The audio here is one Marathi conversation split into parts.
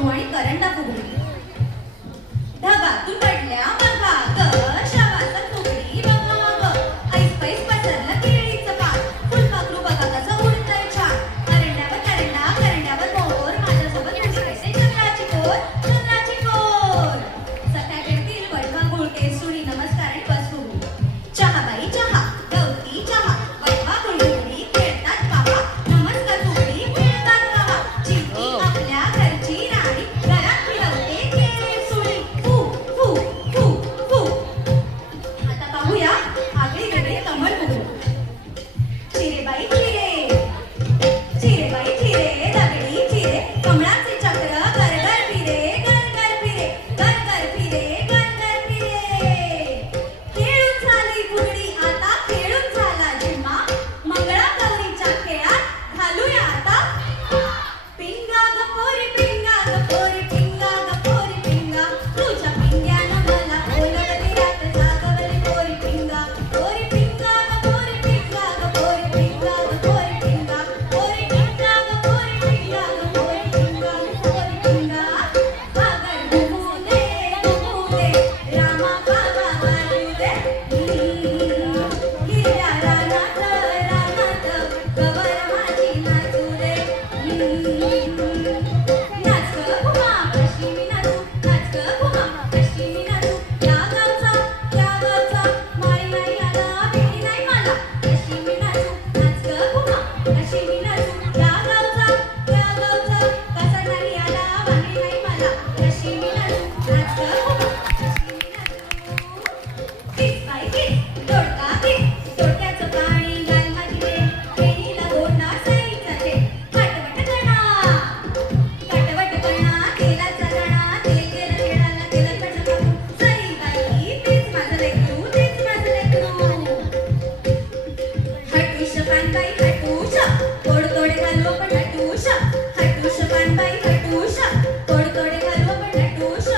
फुगू आणि करंडा फुगू. ढगातून पडल्या बघा ग श्रावाचं फुगडी बघा ग. ऐस पैस पसरलं केळीचं पान. फुलपाखरू बघा कसं उडतंय छान. करंड्यावर करंडा करंड्यावर मोर. माझ्यासोबत तुझी कसे चंद्राची कोर चंद्राची कोर. सख्या खेळतील वडवा गुळके सुडी नमस्कार आणि बस फुगू. चहा बाई चहा गवती चहा वडवा गुळगुळी खेळतात पहा. नमस्कार फुगडी खेळतात पहा. चिमटी आपल्या घरची राणी घरात फिरवते खेळ सुडी. फू फू फू फू. आता पाहूया आगळी वेगळी कमळ फुगू. चिरे बाई चिरे चिरे बाई चिरे दगडी चिरे. कमळाचे चक्र गरगर फिरे गरगर फिरे गरगर फिरे गरगर फिरे. खेळून झाली फुगडी आता खेळून झाला जिम्मा. मंगळागौरीच्या खेळात घालूया आता पिंगा ग पोरी पिंगा ग पोरी पिंगा ग पोरी पिंगा. तुझ्या पिंग्यानं मला बोलवली रात जागवली पोरी पिंगा. पोरी पिंगा ग पोरी पिंगा ग पोरी पिंगा ग पोरी पिंगा. पोरी पिंगा ग पोरी पिंगा ग पोरी पिंगा ग पोरी पिंगा. आगर घुमू दे रामा बाबा वाजू दे. हिरव्या रानात गवर माझी नाचू दे. नाच ग घुमा कशी मी नाचू नाच ग घुमा कशी मी नाचू. या गावचा माळी नाही आला भेटी नाही मला. कशी मी नाचू नाच ग घुमा कशी मी नाचू. या गावचा कसा नाही आला भांडी नाही मला. कशी मी नाचू नाच ग घुमा कशी मी नाचू. किस बाई किस दोडका किस दोडक्याचं पाणी घाल माझी रे. खेळीला गोडा साईचा रे. काटवट करणा तेलाचा राणा. तेल गेलं रेडाला तेलात पडलं कापून. सई बाई तेच माझं लेकरू तेच माझं लेकरू. हटूश पानबाई हटूश तोड तोडे घालू आपण हटूश. हटूश पानबाई हटूश तोड तोडे घालू आपण हटूश.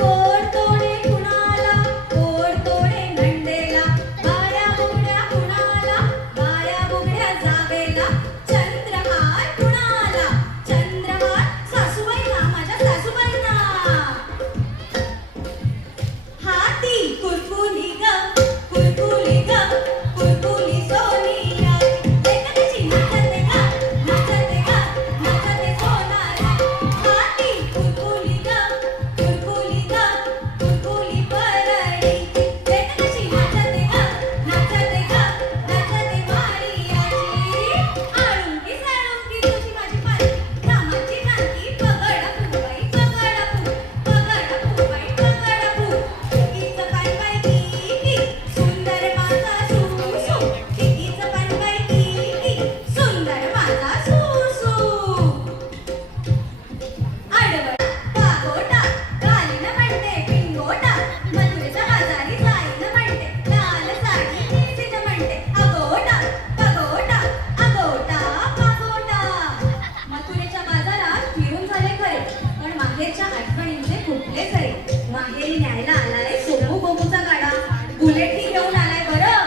कोड तोडे कुणाला कोड तोडे नंदेला. बाया बुगड्या कुणाला बाया बुगड्या जावेला. चंद्रहार कुणाला चंद्रहार सासूबाईंना माझ्या सासूबाईंना. हाती कुरकुली ग कुरकुली ग कुरकुली सोनी आई. कशी नाचते ग नाचते सोनारा. हाती कुरकुली ग कुरकुली परडी. कशी नाचते ग नाचते मारियाची. आळुंकी साळुंकी तुझी माझी पालखी. रामाची नाती पगड फुग बाई पगड फुग बाई पगड फुग. टिकीचं पान बाई टिकी सुंदर माझा सुसू. टिकीचं पान बाई टिकी सुंदर माझा सुसू. आडवडा पागोटा घालीन म्हणते पिंगोटा. मथुरेच्या बाजारी जाईन म्हणते लाल साडी नेसीन म्हणते. अगोटा पगोटा अगोटा पागोटा. मथुरेच्या बाजारात फिरून झाले खरे पण माहेरच्या आठवणींचे कुठले खरे. माहेरी न्यायला आलाय सोमू गोमूचा गाडा. बुलेटही घेऊन आलाय बरं.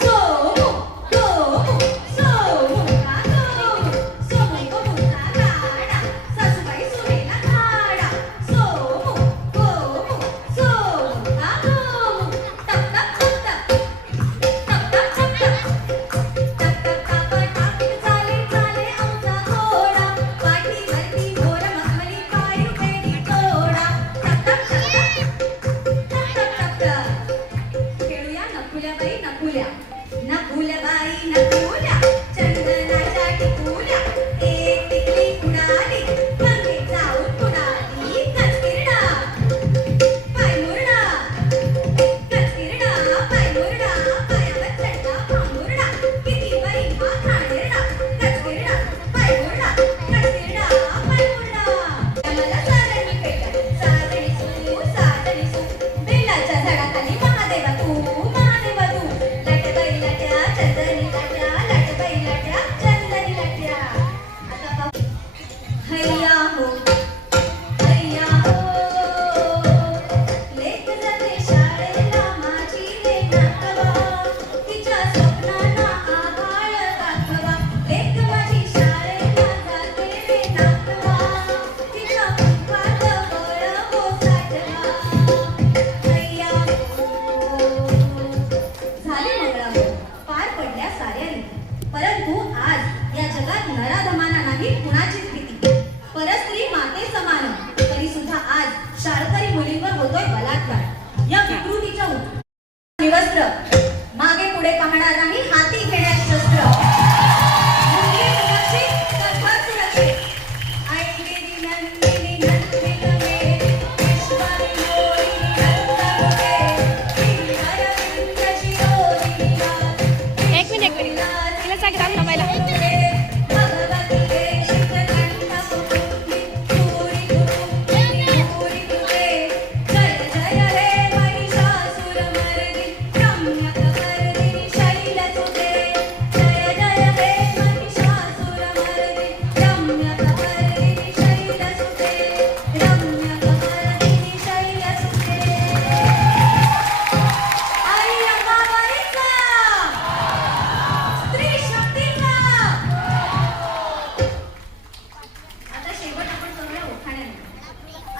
सोमू गोमू सोमू का गोमू. सोमू गोमूचा गाडा सासूबाई सुनेला धाडा. सोमू गोमू सोमू का गोमू. टप टप टप टप टप टप टप टप टप टाकीत चाले आमचा घोडा. पाठीवरती मोर मखमली पाय पेटी तोडा. टप होतोय बलात्कार या विकृतीच्या निवस्त्र मागे पुढे पाहणार नाही हाती घेण्यास शस्त्र मुलगी सुरक्षित तर घर सुरक्षित ऐगिरी नंदिनी नंदिनमे विश्वारी मोहिनी नंदमुखे अरविंद शिरोधिनी एक मिनिट तिला सांग राम नमायला भगवती देशिक कंठ पुरुषी पुरी पुरुषी पुरी पुरे जय जय हे महिषासुरमर्दिनी रम्यकपर्दिनी शैलसुते जय जय हे महिषासुरमर्दिनी रम्यकपर्दिनी शैलसुते रम्यकपर्दिनी शैलसुते आई अंबाबाईचा स्त्री शक्तीचा आता शेवट आपण करूया उखाण्याने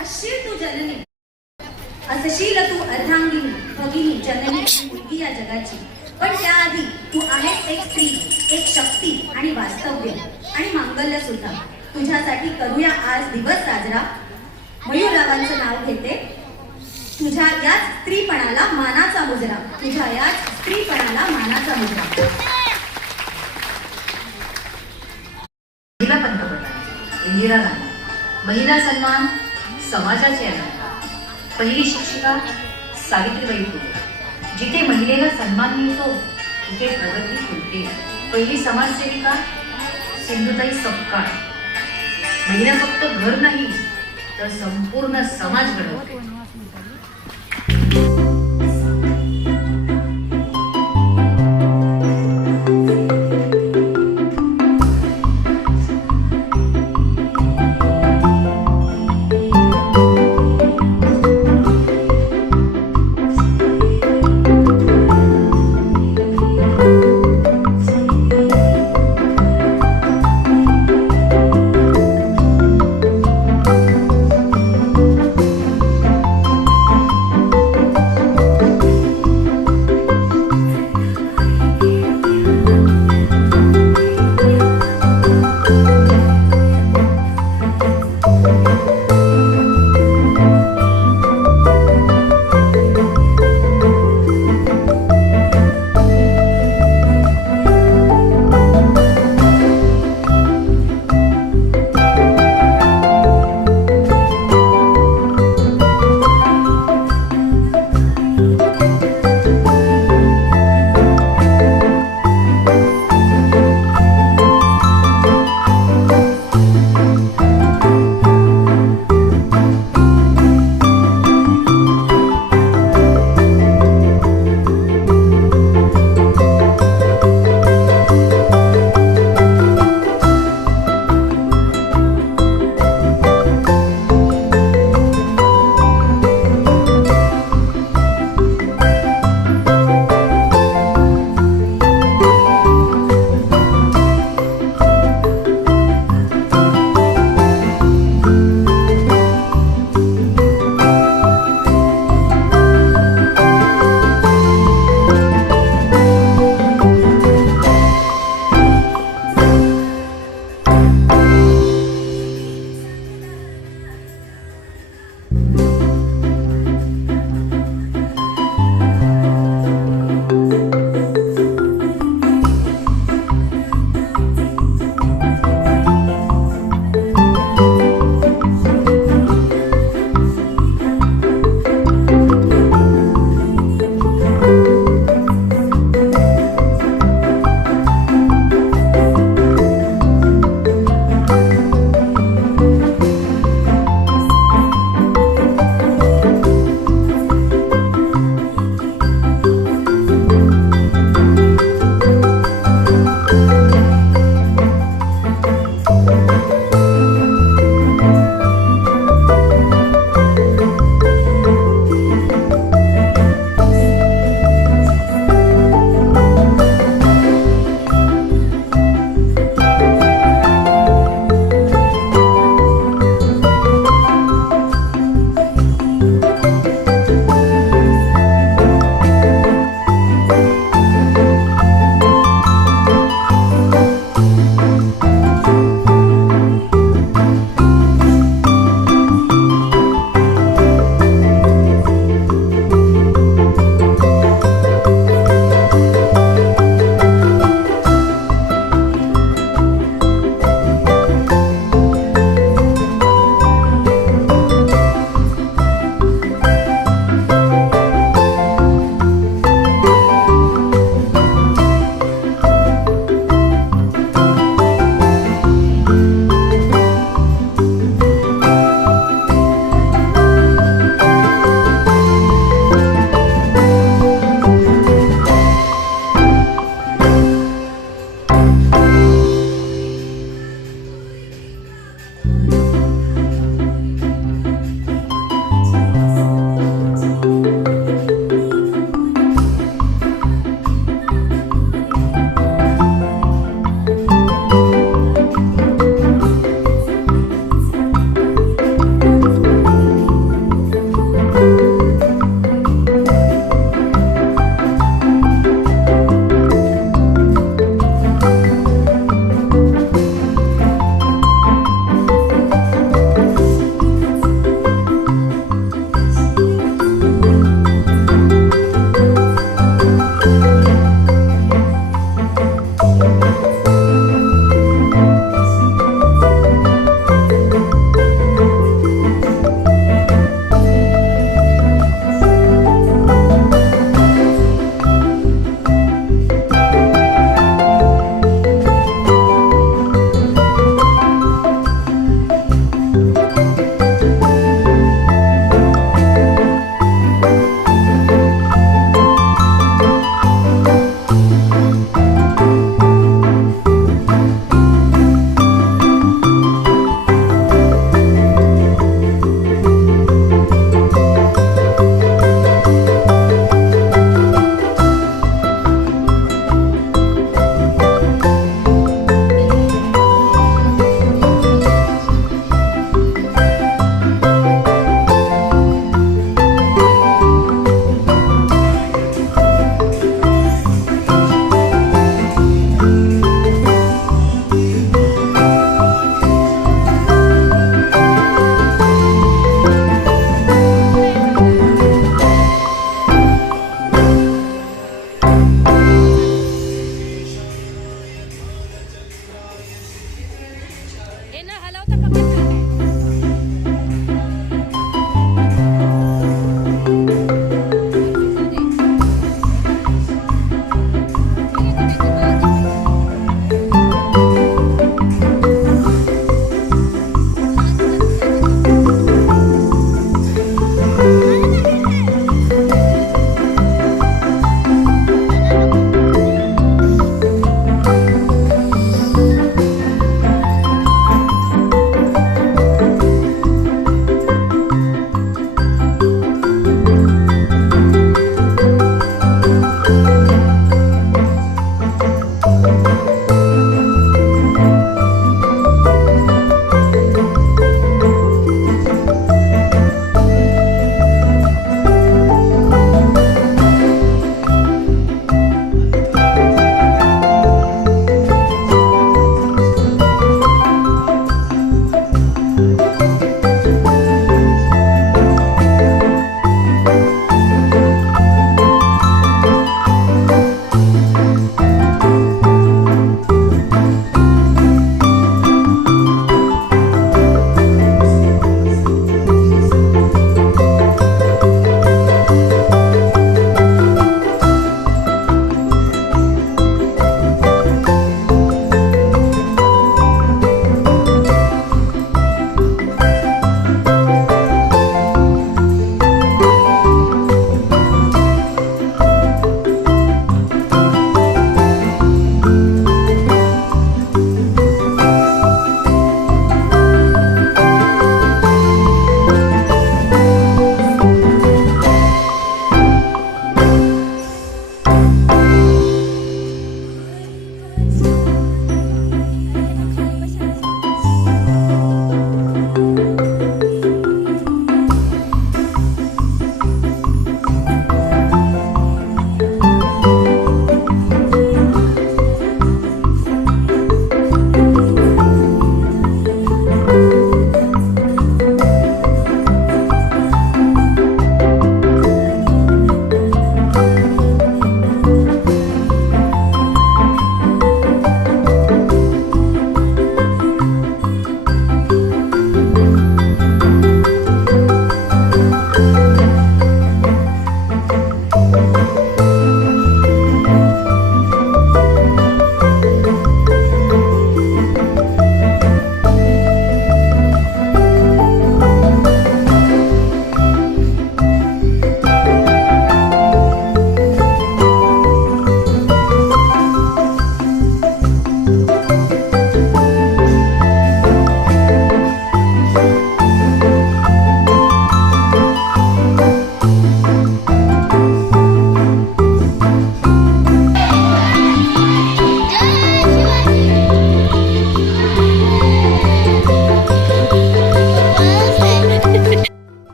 अशील तू जननी असशील तू अर्धांगिनी भगिनी जननी आणि मुलगी या जगाची पण त्याआधी तू आहेस एक स्त्री एक शक्ती आणि वास्तव्य आणि मांगल्य सुद्धा तुझ्यासाठी करूया आज दिवस साजरा मयूररावांचं नाव घेते तुझ्या याच स्त्रीपणाला मानाचा मुजरा तुझ्या याच स्त्रीपणाला मानाचा मुजरा महिला पंतप्रधान इंदिरा गांधी महिला सन्मान समाजाचे आधार पहिली शिक्षिका सावित्रीबाई फुले जिथे महिलेला सन्मान मिळतो तिथे प्रगती खुलते पहिली समाजसेविका सिंधुताई सपकाळ महिला फक्त घर नाही तर संपूर्ण समाज घडवते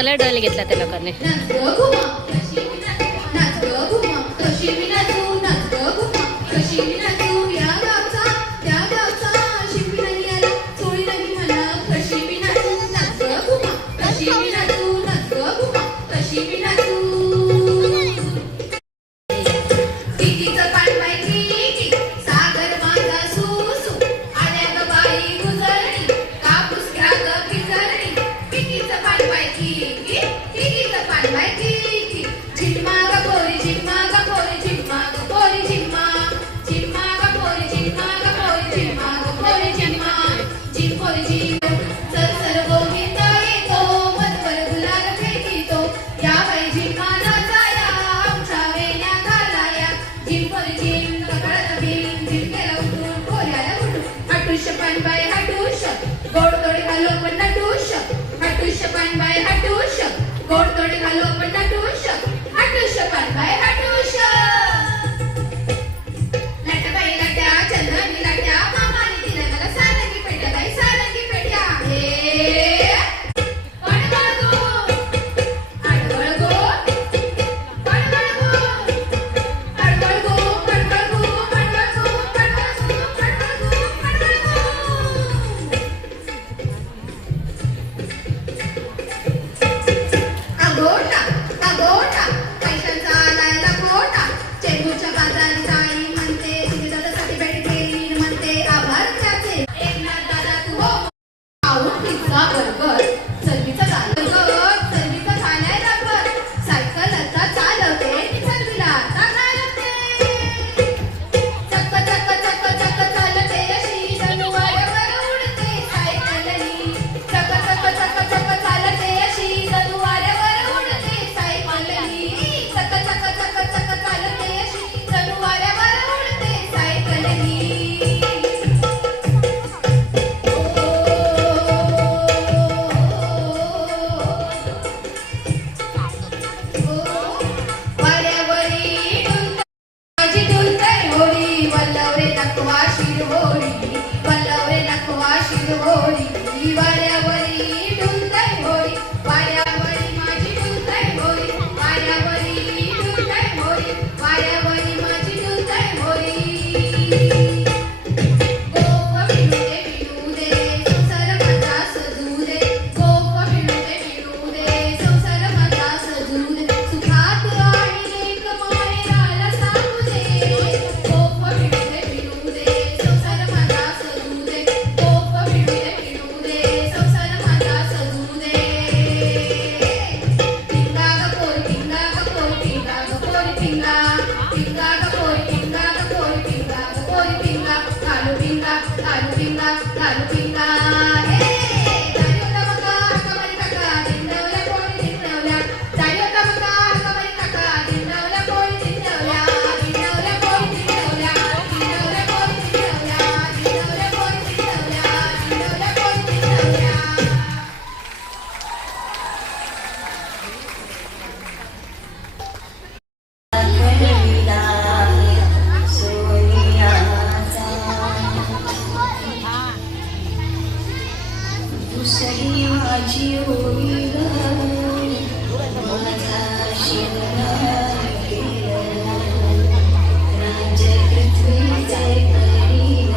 कलर डल घेतला त्या लोकांनी. नाच गं घुमा, कशी मी नाचू, नाच गं घुमा, कशी मी नाचू, नाच गं घुमा, कशी मी नाचू, या गावचा, त्या गावचा, शिंपी नाही आला, चोळी नाही मला, कशी मी नाचू, नाच गं घुमा, कशी मी नाचू, नाच गं घुमा, कशी मी नाचू. टिकीचं पान बाई टिकी, सागर माझा सुसू, आल्या गं बाई गुजरणी, कापूस घ्या गं खिचरणी. टिकीचं पान बाई टिकी, टिकीचं पान बाई टिकी, झिम्मा गं पोरी झिम्मा गं पोरी झिम्मा गं पोरी झिम्मा, झिम्मा गं पोरी झिम्मा गं पोरी झिम्मा गं पोरी झिम्मा, झिम पोरी झिम. सर सर गोविंद येतो, मधवर गुलाल फेकितो, या बाई झिम्मा नाचाया, आमच्या वेण्या घालाया. झिम पोरी झिम, कपाळात भीम, झिम केला उठून, पोऱ्याला उठून. हटुश पान बाई हटुश, गोड तोडी घालो पण नटुश. हटुश पान बाई हटुश, गोड तोडी घालो पण नटुश. हटुश पान बाई हटुश. लाटाबाई लाट्या, चंद्रानी लाट्या, मामाने दिल्या मला सारंगी पेट्या बाई सारंगी पेट्या. हे पडवळ गो, आडवळ गो, पडवळ गो, आडवळ गो, पडवळ गो, पडवळ गो, पडवळ गो, पडवळ गो, पडवळ गो. अगोटा, अगोटा, पैशांचा आलायला कोटा, चेंबूरच्या बाजारी जाई म्हणते, तिथे दादासाठी भेट गेली म्हणते, आभार त्याचे. एकनाथ दादा तू हो, आवड पिझ्झा बर्गर, सर्वीचा झालं सर्वीचा झालाय रबर, सायकल आता चालवते, ती सर्वीला आता घालवते. चक्क चक्क चक्क चक्क चालते अशी, जणू वाऱ्यावर उडते सायकलनी. चक्क चक्क चक्क चक्क चालते अशी, जणू वाऱ्यावर उडते सायकलनी. चक्क चक्क चक्क चक्क चालते अशी, जणू वाऱ्यावर उडते सायकलनी. वाऱ्यावरी डुलते माझी डुलते होडी, वल्लवरे नकवा शिरवोडी, वल्लवरे नकवा शिरवोडी. वाऱ्यावरी डुलते होडी, वाऱ्यावरी माझी डुलते होडी, वाऱ्यावरी डुलते होडी, वाऱ्यावरी माझी डुलते होडी. गोप फिरू दे, संसार माझा सजू दे, गोप फिरू दे, संसार माझा सजू दे, सुखात आणि लेक माहेराला सांगू दे. गोप फिरू दे, संसार माझा सजू दे, गोप फिरू दे, संसार माझा सजू दे. पिंगा ग पोरी पिंगा ग पोरी पिंगा ग पोरी पिंगा, पिंगा ग पोरी पिंगा ग पोरी पिंगा ग पोरी पिंगा, घालू पिंगा घालू पिंगा घालू पिंगा. हे दारी होता मका हक्कामारी काका, दिंडवल्या पोरी दिंडवल्या, दारी होता मका हक्कामारी काका, दिंडवल्या पोरी दिंडवल्या, दिंडवल्या पोरी दिंडवल्या, दिंडवल्या पोरी दिंडवल्या, दिंडवल्या पोरी दिंडवल्या, दिंडवल्या पोरी दिंडवल्या. दुसरी माझी होईल माझा शिवराय केला, राज्य पृथ्वीचे करील.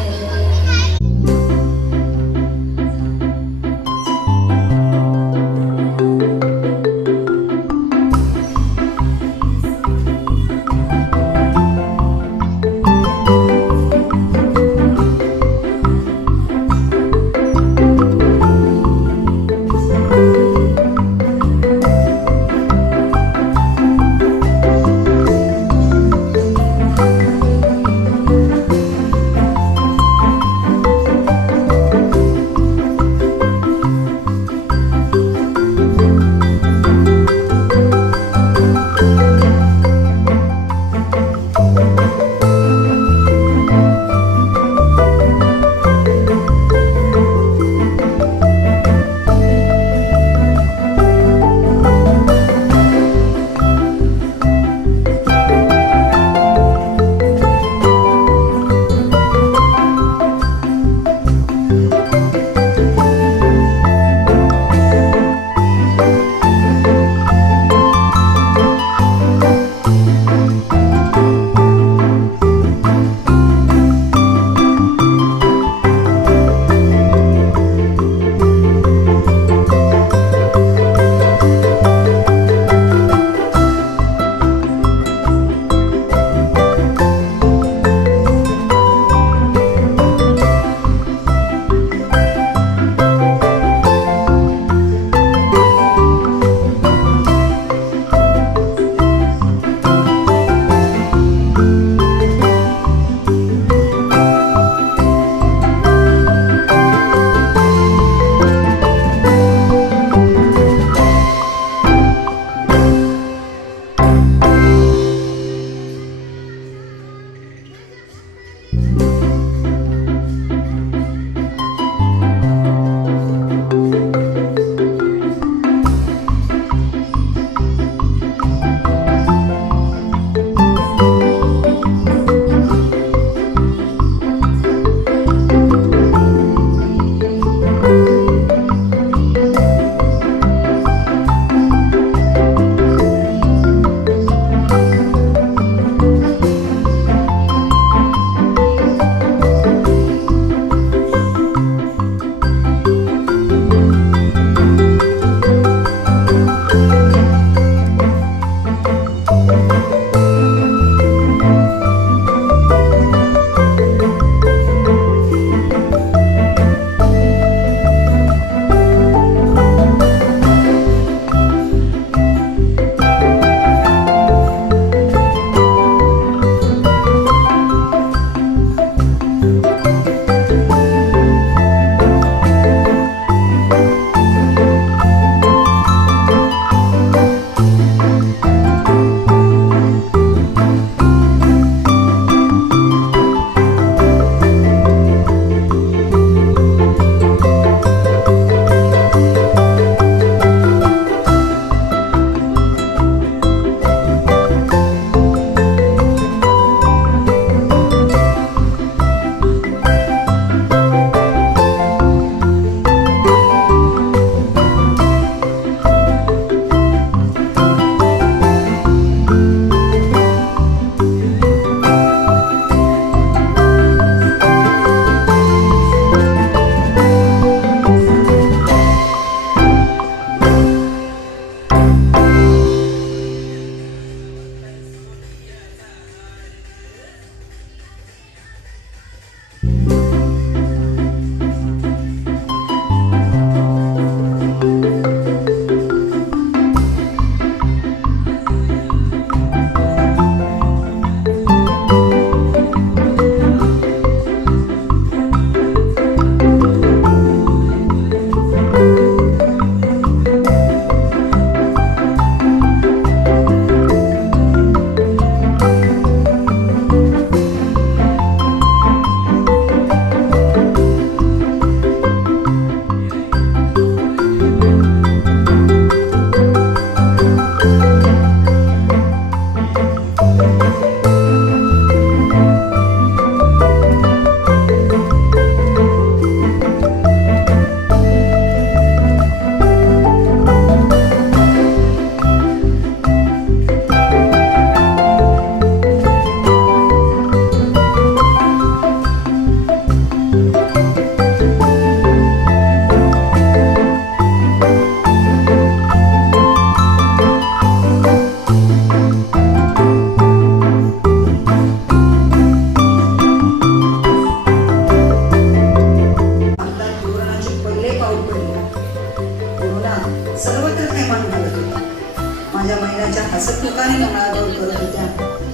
हसतमुखाने मंगळागौर करत होत्या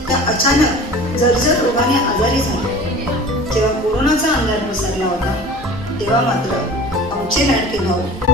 त्या अचानक जर्जर रोगाने आजारी झाल्या. जेव्हा कोरोनाचा अंधार पसरला होता तेव्हा मात्र आमचे लाडके भाऊ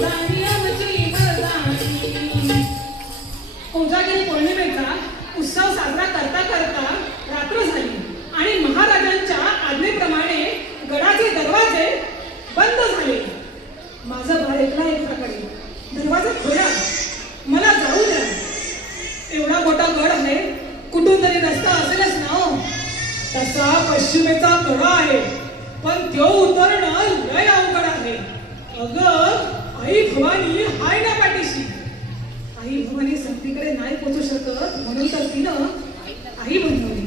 मर्दानी आमची मर्दानी. कोजागिरी पौर्णिमेचा उत्सव साजरा करता करता रात्र झाली आणि महाराजांच्या आज्ञेप्रमाणे गडाचे दरवाजे बंद झाले. माझं बाळ ऐकला एकाकडे, दरवाजा खोला, मला जाऊ द्या. एवढा मोठा गड आहे, कुठून तरी रस्ता असेलच ना हो. तसा पश्चिमेचा कडा आहे, पण तो उतरणं लय अवघड आहे. अगं आई भवानी हाय ना पाठीशी. आई भवानी संतीकडे नाही पोचू शकत म्हणून तर तिनं आई बनवली.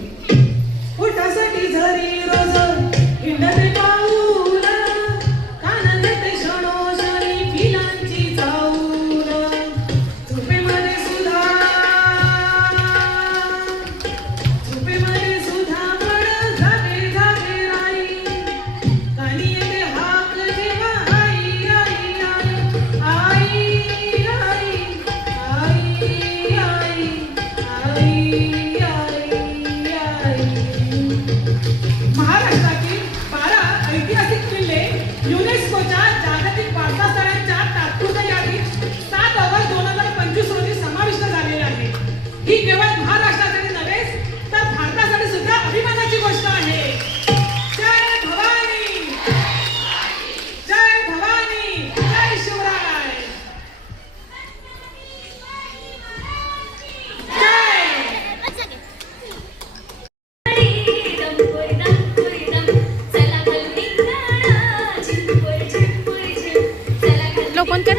पोटासाठी झरी रोज हिंडते पाऊल, कानात ते क्षणोक्षणी पिलांची चाऊल. झोपेमध्ये सुद्धा पड जागे जागे राई. कानी येते हाक जेव्हा आई आई आई आई आई आई आई आई आई. महाराष्ट्रातील 12 ऐतिहासिक किल्ले युनेस्कोच्या जागतिक वारसा स्थळांच्या तात्पुरत्या यादीत 7 ऑगस्ट 2025 रोजी समाविष्ट झालेले आहे. ही केवळ महाराष्ट्रासाठी नव्हे तर भारतासाठी सुद्धा अभिमानाची गोष्ट आहे. जय भवानी, जय भवानी, जय शिवराय. लोकन कर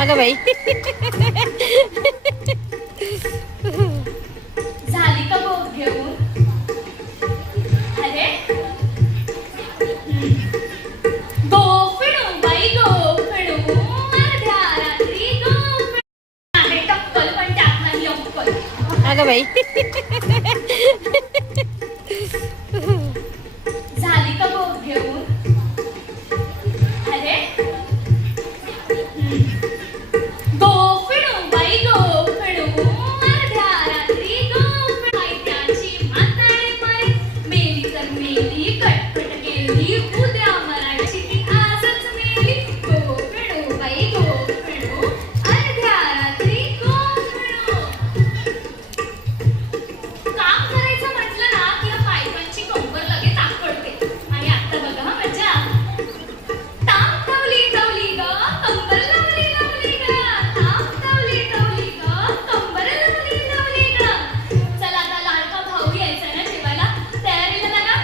अगं बाई. झाली का बोट घेऊन? अरे गोफणू बाई गोफणू, अर्ध्या रात्री गोफणू. आहे टक्कल पण त्यात नाही अक्कल. अगं बाई. झाली का बोट घेऊन? अरे गोफणू बाई गोफणू, अर्ध्या रात्री गोफणू. त्याची म्हातारी बाई मेली तर मेली, कटपट गेली, उद्या मराठी ती आजच मेली. गोफणू बाई गोफणू, अर्ध्या रात्री गोफणू. काम करायचं म्हटलं ना की या बायकांची कंबर लगेच आकडते. आणि आता बघा हा मजा. ताप ठेवली ठेवली ग, कंबर लावली लावली ग. ताप ठेवली ठेवली ग, कंबर लावली लावली ग. चला आता लाडका भाऊ यायचा ना जेवायला, तयारीला लागा.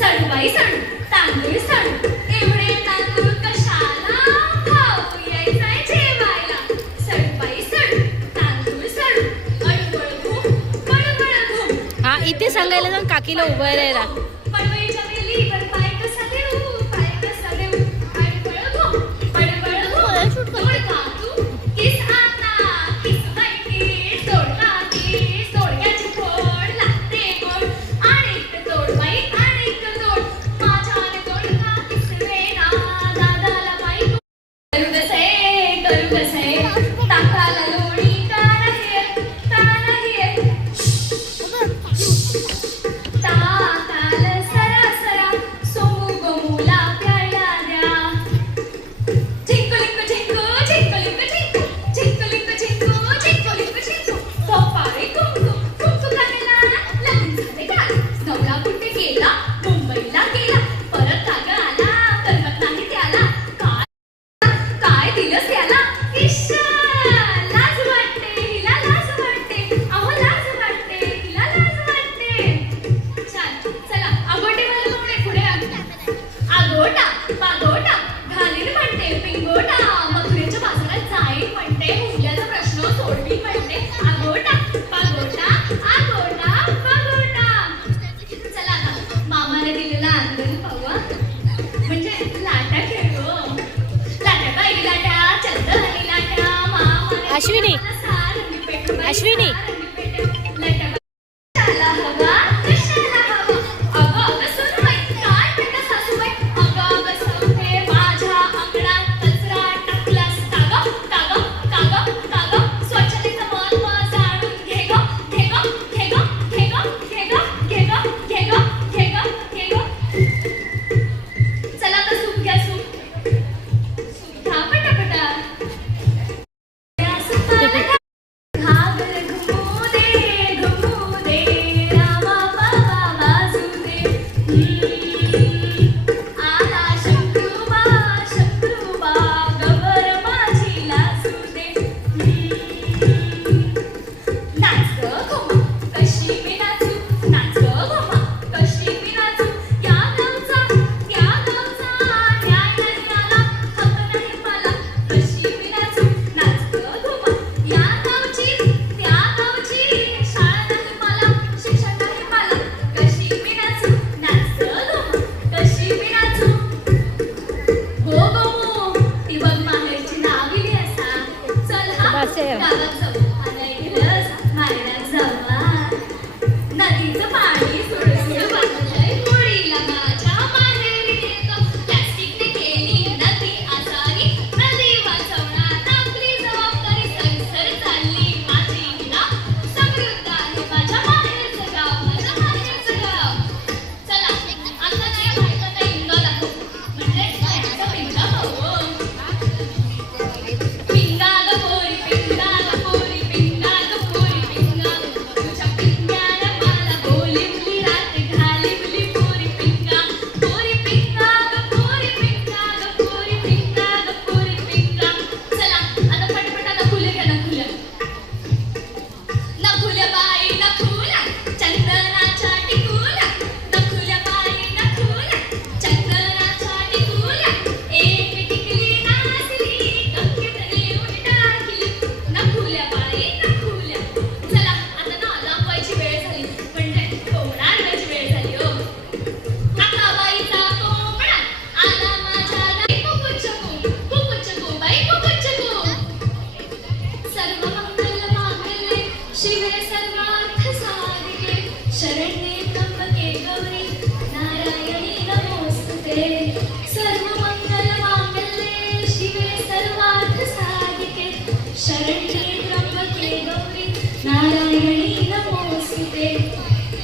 सडू बाई सडू, तांदूळ सडू, एवढे तांदूळ कशाला? भाऊ यायचाय जेवायला. सडू बाई सडू, तांदूळ सडू, अडवळ घुम, बडबड घुम. हा इथे सांगायला जाऊन काकीला उभं राहायला. पडवळीच्या वेलीवर पाय कसा देऊ, पाय कसा देऊ, अडवळ घुम, बडबड घुम. तोड काकू, किस आता, किस बाई, तोड काकी, तोडक्याची फोड लागते गोड. आणीक तोड बाई, आणीक तोड, माझ्याने तोड का किसवेना, दादाला बाई करू कसे, ताकाला लोणी का नाही, का नाही. ताकाल सरा सरा, सोमू गोमूला प्यायला द्या. झिंकलिंक झिंकू, झिंकलिंक झिंकू, झिंकलिंक झिंकू, झिंकलिंक झिंकू. कपाळी कुंकू, कुंकू खायला लगीन झाले काल. नवरा कुठे गेला? मुंबईला गेला. परत का ग आला? करमत नाही त्याला. काय दिलंस त्याला? इश्श, लाज वाटते, हिला लाज वाटते. अहो लाज वाटते, हिला लाज वाटते. छान, चला आगोटे मला कोण पुढे आगोटा पागोटा घालीन म्हणते पिंगोटा. मथुरेच्या बाजारात जाईन म्हणते, मुल्याचा प्रश्न सोडवीन म्हणते. आगोटा पागोटा, आगोटा पागोटा. चला आता मामाने दिलेला आंदोलन पाहूया, म्हणजे लाटा खेळतो. लाटा बाई लाटा, चंद्रानी लाटा, मामाने अश्विनी. सारंगी पेट बाई, अश्विनी. सारंगी पेट. लाटा बाई, कशाला हवा, कशाला हवा. शरण्ये त्र्यंबके गौरी नारायणी नमोस्तुते सर्वमंगलमांगल्ये शिवे सर्वार्थसाधिके शरण्ये त्र्यंबके गौरी नारायणी नमोस्तुते.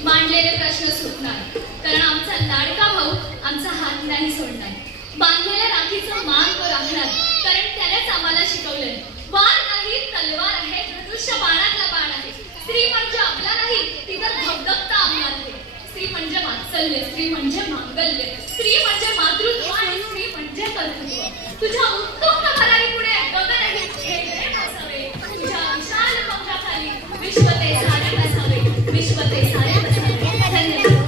मांडलेले प्रश्न सुटणार कारण आमचा लाडका भाऊ आमचा हात नाही सोडणार. बांधलेल्या राखीचं मान तो राखणार कारण त्यानेच आम्हाला शिकवले वार नाही तलवार आहे धनुष्य बाणातला बाण आहे. स्त्री म्हणजे आपला नाही ती तर धगधगता अंगात आहे. स्त्री म्हणजे वात्सल्य, स्त्री म्हणजे मांगल्य, स्त्री म्हणजे मातृत्व आणि स्त्री म्हणजे कर्तृत्व. तुझ्या उत्तुंग भरारीपुढे गगन हे खेळणे नसावे. तुझ्या विशाल पंखाखाली विश्व ते सारे बसावे, विश्व ते सारे बसावे. धन्यवाद.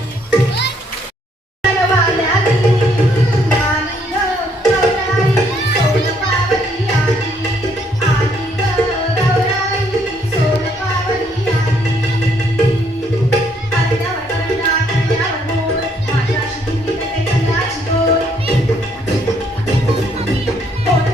पोट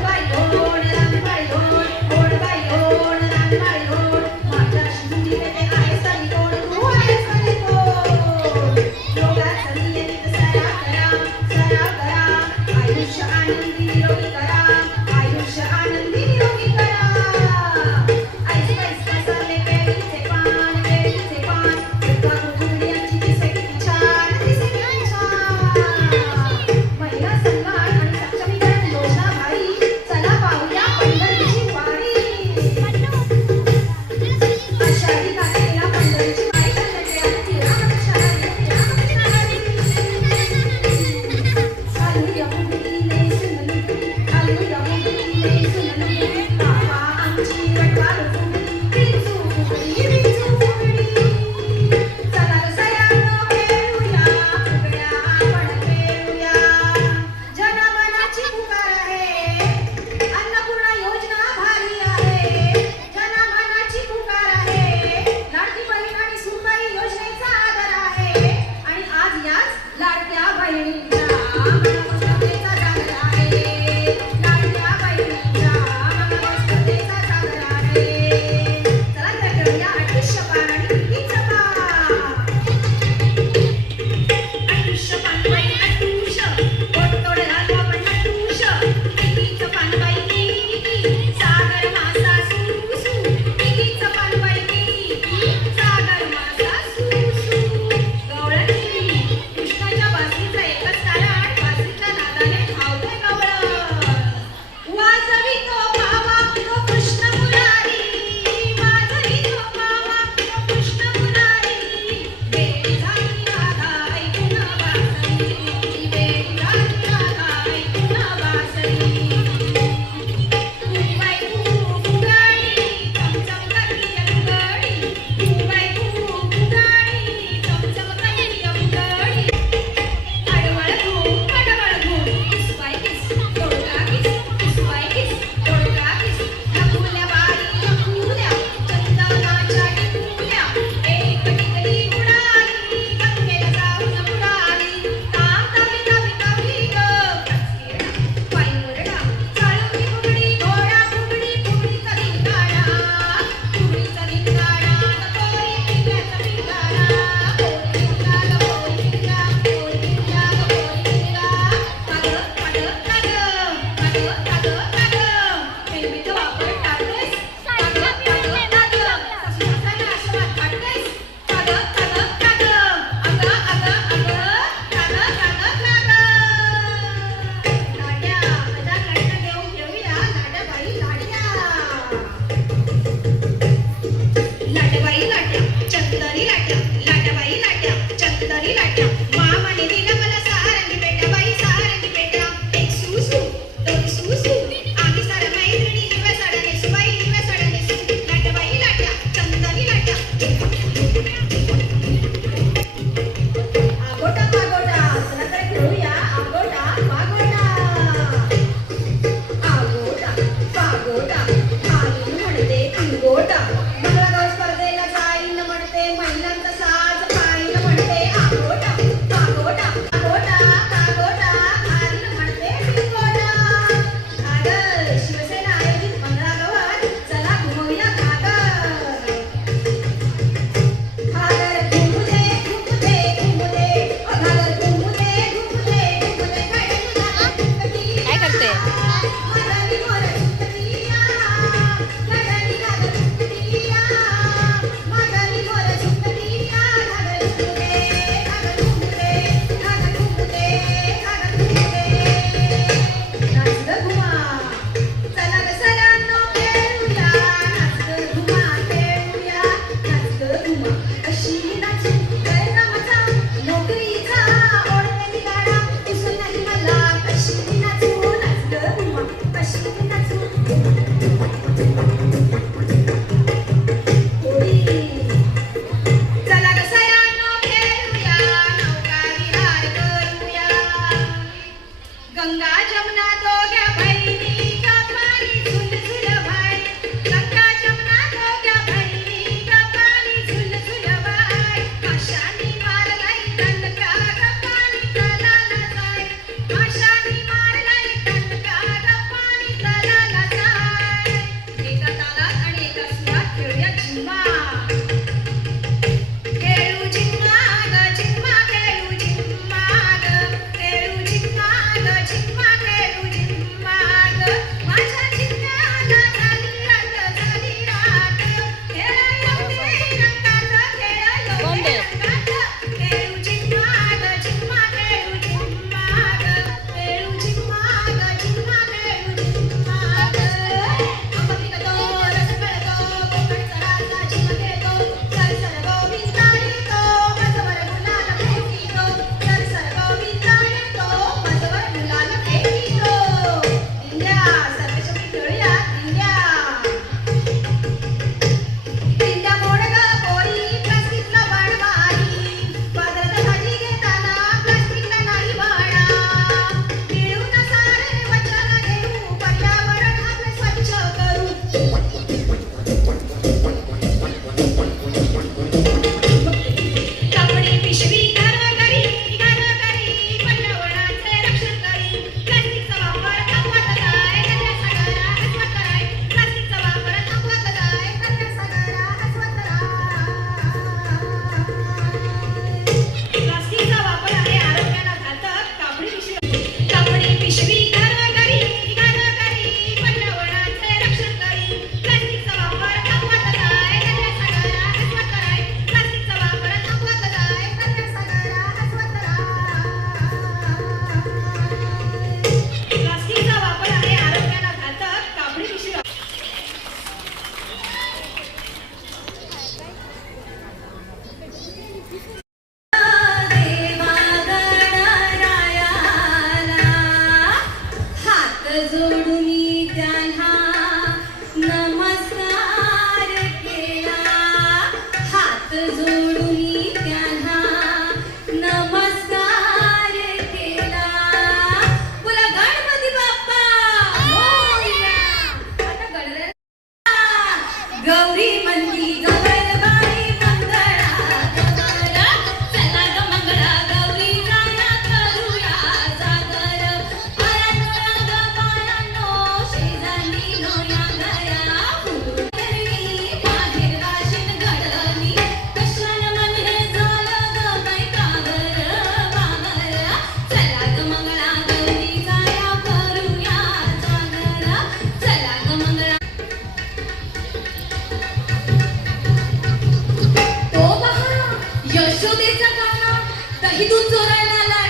यशोदेचा गाणं दही दूध चोरायला आलाय.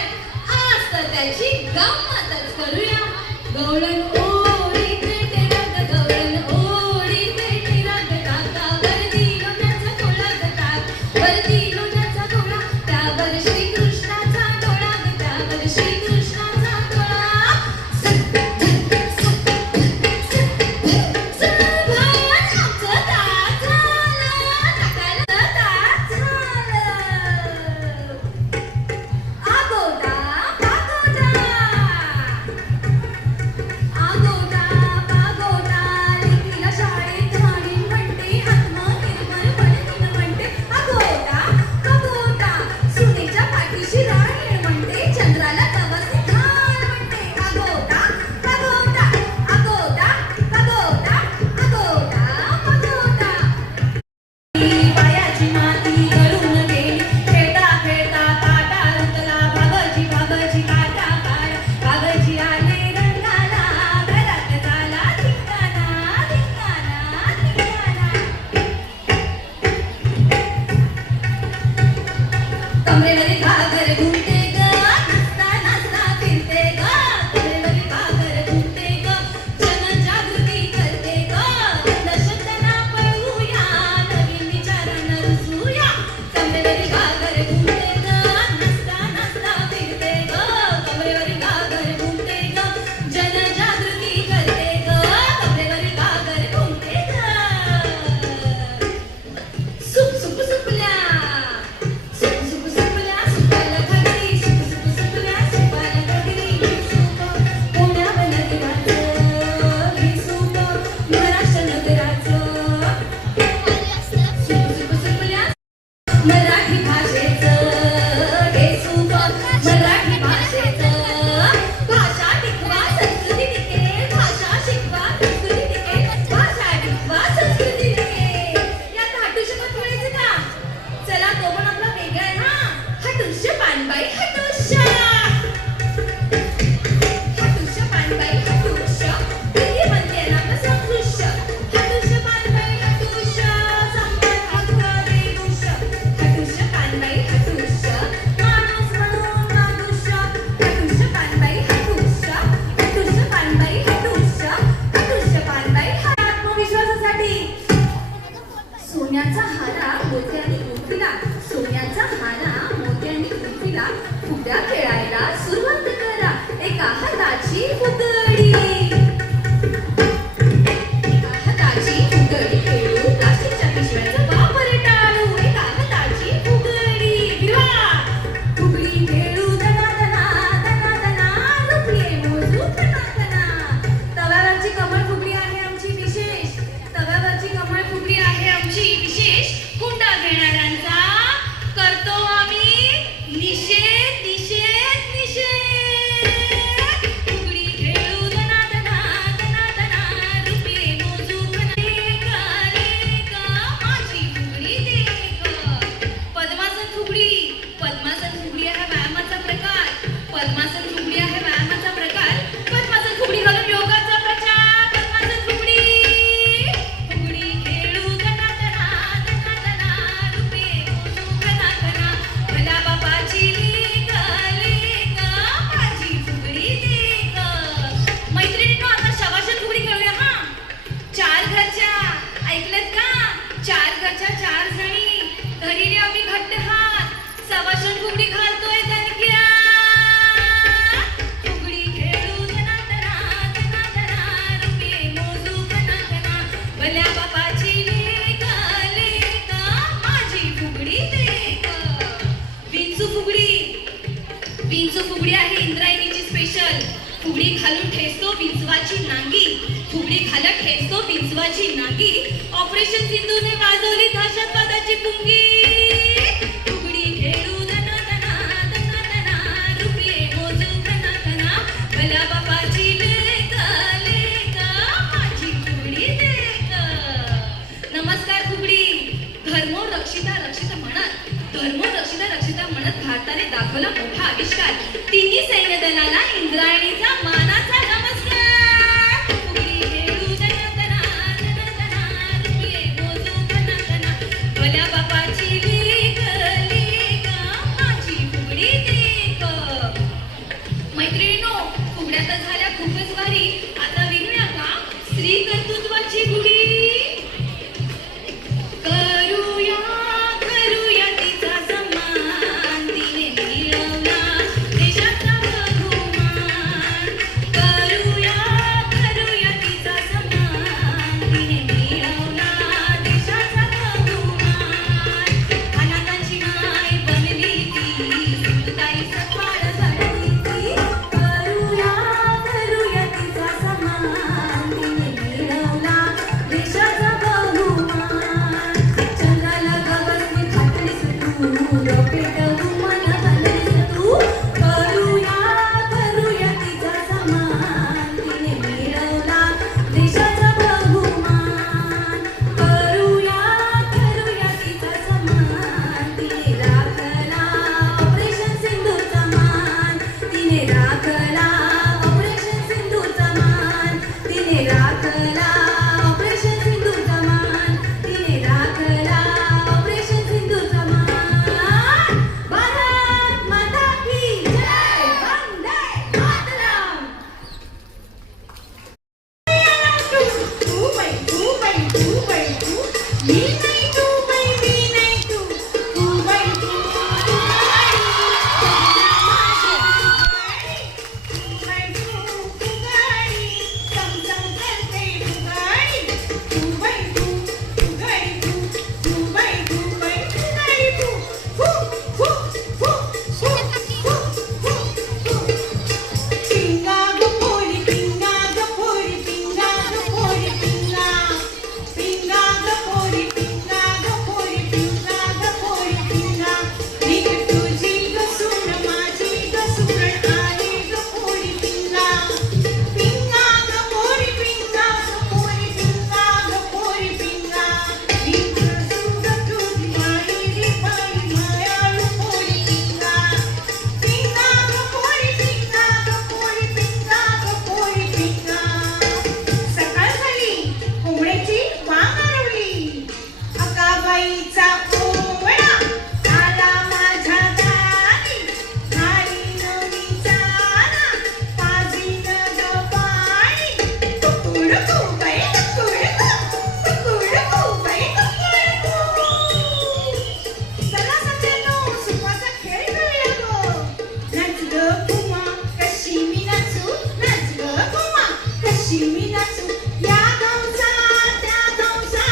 आज तर त्याची गंमतच करूया. गवळण ओढी पेटे रंग, गवळण ओढी पेटे रंग, टाकावरती लोण्याचा गोळा ग टाक, वरती लोण्याचा गोळा, त्यावर श्रीकृष्णाचा डोळा ग, त्यावर श्रीकृष्णाचा डोळा. पायाची माती गळून गेली, खेळता खेळता काटा रुतला, बाबाजी बाबाजी काटा काढ, बाबाजी आले रंगाला, घरात झाला धिंगाणा, धिंगाणा, धिंगाणा. कमरेवरी घागर घुमते ग, नाचता नाचता फिरते ग, कमरेवरी घागर घुमते ग, जनजागृती करते ग, अंधश्रद्धेला पळवूया, नवीन विचारांना रुजवूया. कमरेवरी घागर घुमते ग, नाचता नाचता फिरते ग, कमरेवरी घागर घुमते ग, जनजागृती करते ग, कमरेवरी घागर घुमते ग. सुप सुप सुपल्या, सुप सुप सुपल्या, सुपाला घागरी, सुप सुप सुपल्या, सुपाला घागरी. ही सुप पुण्या नगराचं, ही सुप महाराष्ट्र नगराचं. सुप सुप सुपल्या, मराठी भाषेचं, हे सुप मराठी भाषेचं. भाषा टिकवा संस्कृती टिकेल, भाषा शिकवा संस्कृती टिकेल, भाषा टिकवा संस्कृती टिकेल. या हाटुष्य पण बोलायचं का? चला तो पण आपला वेगळा आहे हा. हाटुष्य पानबाई हाटुष्य, हाटुष्य पानबाई हाटुष्य, किती म्हणते ना आपलं संकृष्य. हाटुष्य पानबाई हाटुष्य, संपत हक्क देऊष्य. हाटुष्य पानबाई हाटुष्य, माणूस म्हणून माणुष्य. हाटुष्य पानबाई हाटुष्य, हाटुष्य पानबाई हाटुष्य, हाटुष्य पानबाई हाट. आत्मविश्वासासाठी सोन्याचा हारा मोत्याने गुंफिला, सोन्याचा हारा मोत्याने गुंफिला, फुगड्या खेळायला सुरुवात करा, एका हाताची फुगडी, एका हाताची फुगडी खेळू, प्लास्टिकच्या पिशव्याचा वापर टाळू, एका हाताची फुगडी. विवा फुगडी खेळू, दना दना दना दना, रुपये मोजू दना दना. तव्यावरची कमळ फुगडी आहे आमची विशेष, तव्यावरची कमळ फुगडी आहे आमची विशेष. हुंडा घेणाऱ्यांचा करतो आम्ही निषेध, निषेध, निषेध. फुगडी खेळू, दना दना दना दना, रुपये मोजू लेक, लेक, माझी फुगडी देक. पद्मासन फुगडी, पद्मासन फुगडी आहे व्यायामाचा प्रकार, पद्मासन फुगडी आहे व्यायामाचा प्रकार. पद्मासन फुगडी घालून योगाचा प्रचार. पद्मासन फुगडी, फुगडी खेळू, दना दना दना दना, रुपये मोजू घना घना, भल्या बापाची लेक, लेक, माझी फुगडी देक. मैत्रिणींनो, आता शवासन फुगडी खेळूया हा. चार घरच्या, ऐकलत का? चार घरच्या चार जणी धरीने आम्ही घट्ट हात, शवासन फुगडी घालतोय दणक्या. फुगडी खेळू, दना दना दना दना, रुपये मोजू घना घना, भल्या बापाची लेक, लेक, माझी फुगडी देक. विंचू फुगडी, विंचू फुगडी आहे इंद्रायणीची स्पेशल. फुगडी घालून ठेचतो विंचवाची नांगी, फुगडी घालत ठेचतो विंचवाची नांगी. ऑपरेशन सिंधूने वाजवली दहशतवादाची पुंगी. फुगडी खेळू, दना दना दना दना, रुपये मोजू घना घना, भल्या बापाची लेक, लेक, माझी फुगडी देक. नमस्कार फुगडी. धर्मो रक्षिता रक्षिता म्हणत, धर्मो रक्षिता रक्षिता म्हणत भारताने दाखवला मोठा आविष्कार. तिन्ही सैन्य दलाला इंद्रायणीचा मानाचा नमस्कार. फुगडी खेळू, दना दना दना दना, रुपये मोजू घना घना, भल्या बापाची लेक, लेक, पेटवू मन हलवीस तू करूया करूया तिचा समान तिने मिळवला देशाचा बहुमान करूया करूया तिचा समान तिने राखला ऑपरेशन सिंधूचा मान तिने राखला ऑपरेशन सिंधूचा मान तिने राखला ऑपरेशन सिंधूचा मान तिने राखला ऑपरेशन सिंधूचा मान भारत माता की जय वंदे मातरम तू बाई तू बाई तू बाई तू मी नाही तू बाई मी नाही तू तू बाई तू पिंगा ग पोरी पिंगा ग पोरी पिंगा ग पोरी पिंगा पिंगा ग पोरी पिंगा ग पोरी पिंगा ग पोरी पिंगा निघ तुझी ग सून माझी ग सूरण आली ग पोरी पिंगा पिंगा ग पोरी पिंगा ग पोरी पिंगा ग पोरी पिंगा निघ सून तुझी माई बाई मायाळू पोरी पिंगा पिंगा ग पोरी पिंगा ग पोरी पिंगा ग पोरी पिंगा सकाळ झाली कोंबड्याची वांग आरवली अकाबाईचा कोंबडा आला माझ्या दारी खाली नवी चारा पाजीन ग पाणी कुकुडकू बाई कुकुडकू बाई कुकुडकू चला सगळ्यांनो सुपाचा खेळ खेळूया गो नाच ग कुमा कशी मी नाचू नाच ग कुमा कशी मी नाचू या गावचा त्या गावचा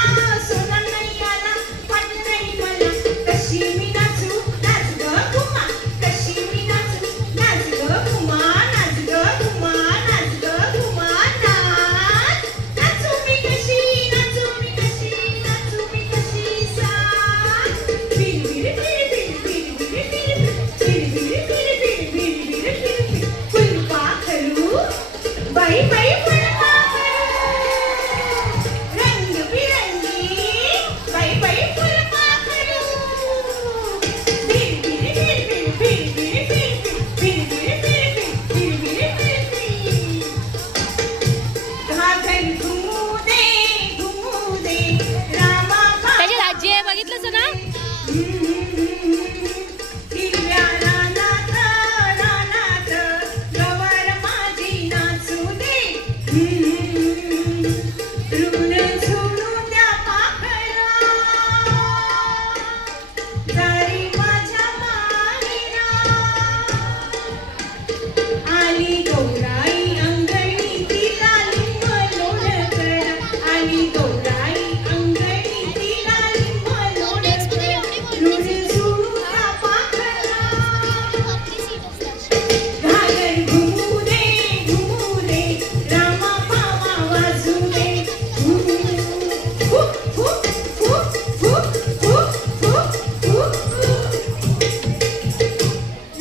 सोना नाही आला पाट नाही मला कशी मी नाचू नाच ग कुमा कशी मी नाचू नाच ग कुमा नाच ग कुमा नाच ग कुमा नाच नाचू मी कशी नाचू मी कशी नाचू मी कशी सांग बिर बिर बिर बिर बिर बिर बिर बिर बिर बिर बिर बिर बिर बिर फुलपाखरू बाई बाई फुलपाखरू रंगबिरंगी बाई बाई फुलपाखरू बिर बिर बिर बिर बिर बिर बिर बिर बिर बिर बिर बिर बिर बिर घाघर घुमू दे रामा त्याची आजी आहे बघितलंस ना हिरव्या रानात गवर माझी नाचू दे ऋण झुणू त्या पाखरा जारी माझ्या माहेरा आली गौराई अंगणी तिला लिंब लोणकड आली गौराई अंगणी तिला लिंब लोणकड ऋण झुणू त्या पाखरा घागर घुमू दे रामा पावा वाजू दे हु हु हु हु हु हु हु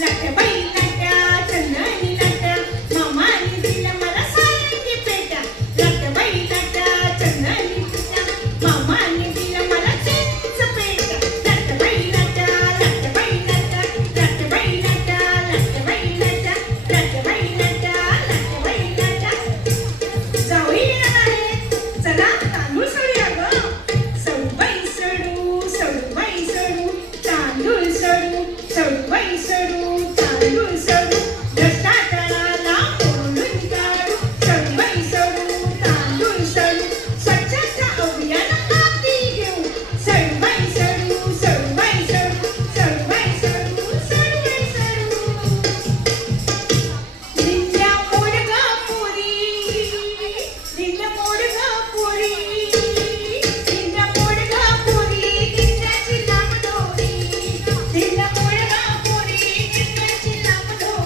लटबाई लट्या चंदनी लट्या मामाने दिलं मला सारंगी पेट्या लटबाई लट्या चंदनी पेट्या मामाने दिलं मला चिंच पेट्या लटबाई लट्या लटबाई लट्या लटबाई लट्या लटबाई लट्या लटबाई लट्या लटबाई लट्या जाऊई येणार आहेत चला तांदूळ सडूया ग सडूबाई सडू तांदूळ सडूबाई सडू तांदूळ सडू भ्रष्टाचाराला मोडून काढू सडूबाई सडू तांदूळ सडू स्वच्छता अभियान हाती घेऊ सडूबाई सडू सडूबाई सडू सडूबाई सडू सडूबाई सडू दिंड्या मोड ग पोरी दिंड्या मोड ग पोरी दिंड्या मोड ग पोरी दिंड्याची लांब दोरी दिंड्या मोड ग पोरी दिंड्याची लांब दोरी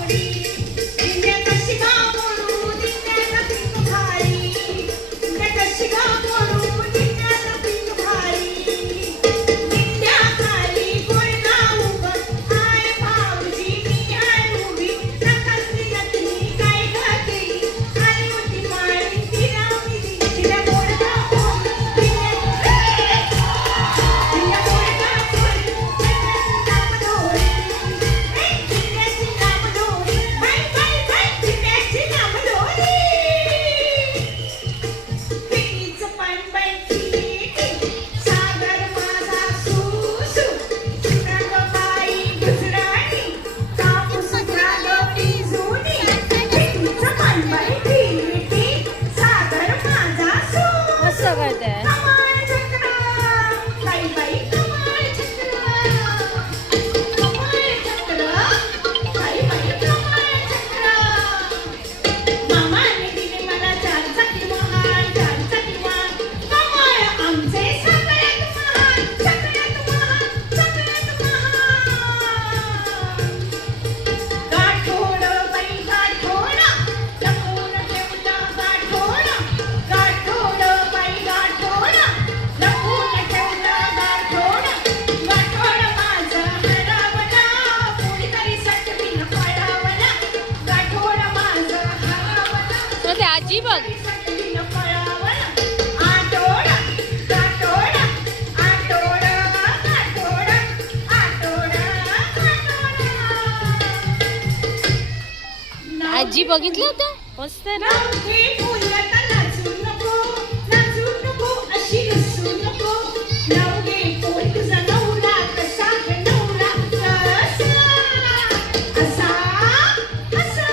आजी बघितलं होतं मस्त आहे ना. हे फुलता नाचू नको अशी दिसू नको. नाव घे फुल तुझा नवरा कसा ग नवरा असा असा असा.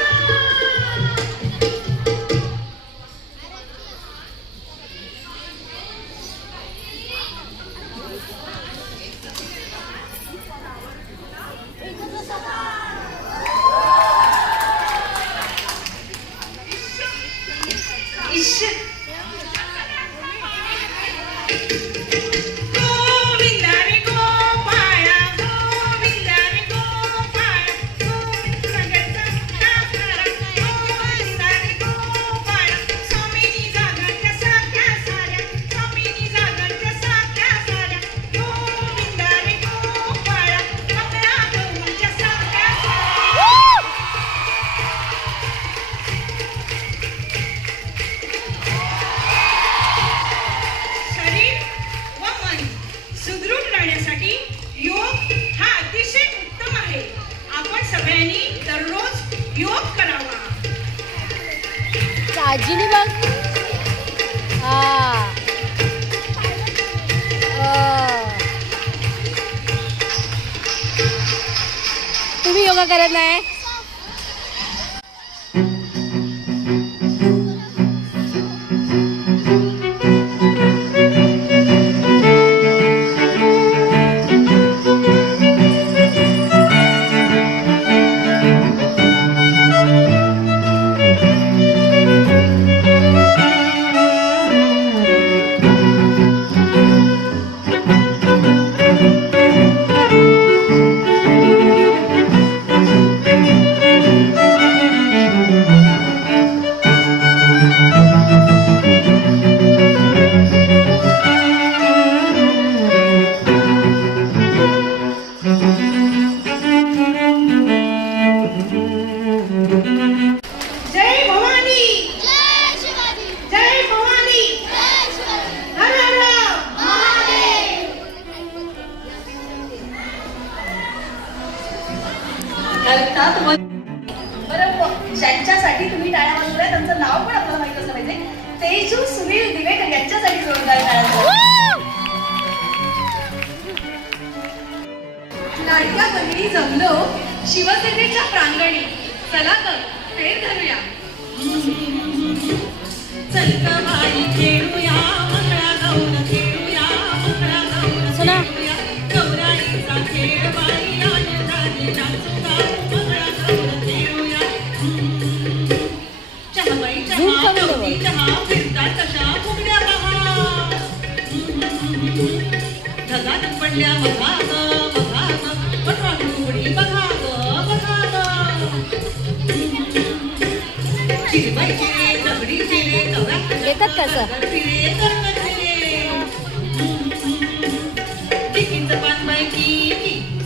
गोविंदा रे गोपाळा गोविंदा रे गोपाळा गोविंदा रे गोपाळा. स्वामीनी जागांच्या साख्या साऱ्या स्वामीनी जागांच्या साख्या साऱ्या. गोविंदा रे गोपाळा मंगळा गौरीच्या साख्या साऱ्या. शरीर व मन सुदृढ राहण्यासाठी योग हा अतिशय उत्तम आहे. आपण सगळ्यांनी दररोज योग करावा. आजीने बघ. हा तुम्ही योगा करत नाही. जय भवानी जय भवानी हर हर महादेव. अर्थात बरं, ज्यांच्यासाठी तुम्ही टाळ्या वाजवल्या त्यांचं नाव पण आपल्याला माहित असलं पाहिजे. तेजू सुनील दिवेकर यांच्यासाठी जोरदार टाळ्या वाजवा. लाडक्या बहिणी जमलो शिवसेनेच्या प्रांगणी. चला तर फेर धरूया. चल ग बाई खेळूया मंगळा गौर खेळूया मंगळा गौर चला. खेळूया. गौराईचा खेळ बाई आणि झाली नाचू गाऊ मंगळा गौर खेळूया. चहा बाई झूम चहा करून गौरी बघ. चहा फिरतात कशा फुगड्या पहा. ढगात पडल्या बघा ग बघा ग पटवाट फुगडी बघा ग बघा ग. चिरबाई चिरे दगडी चिरे नव्या येतात कसं? फिरे गणपत फिरे. टिकीचं पान बाई की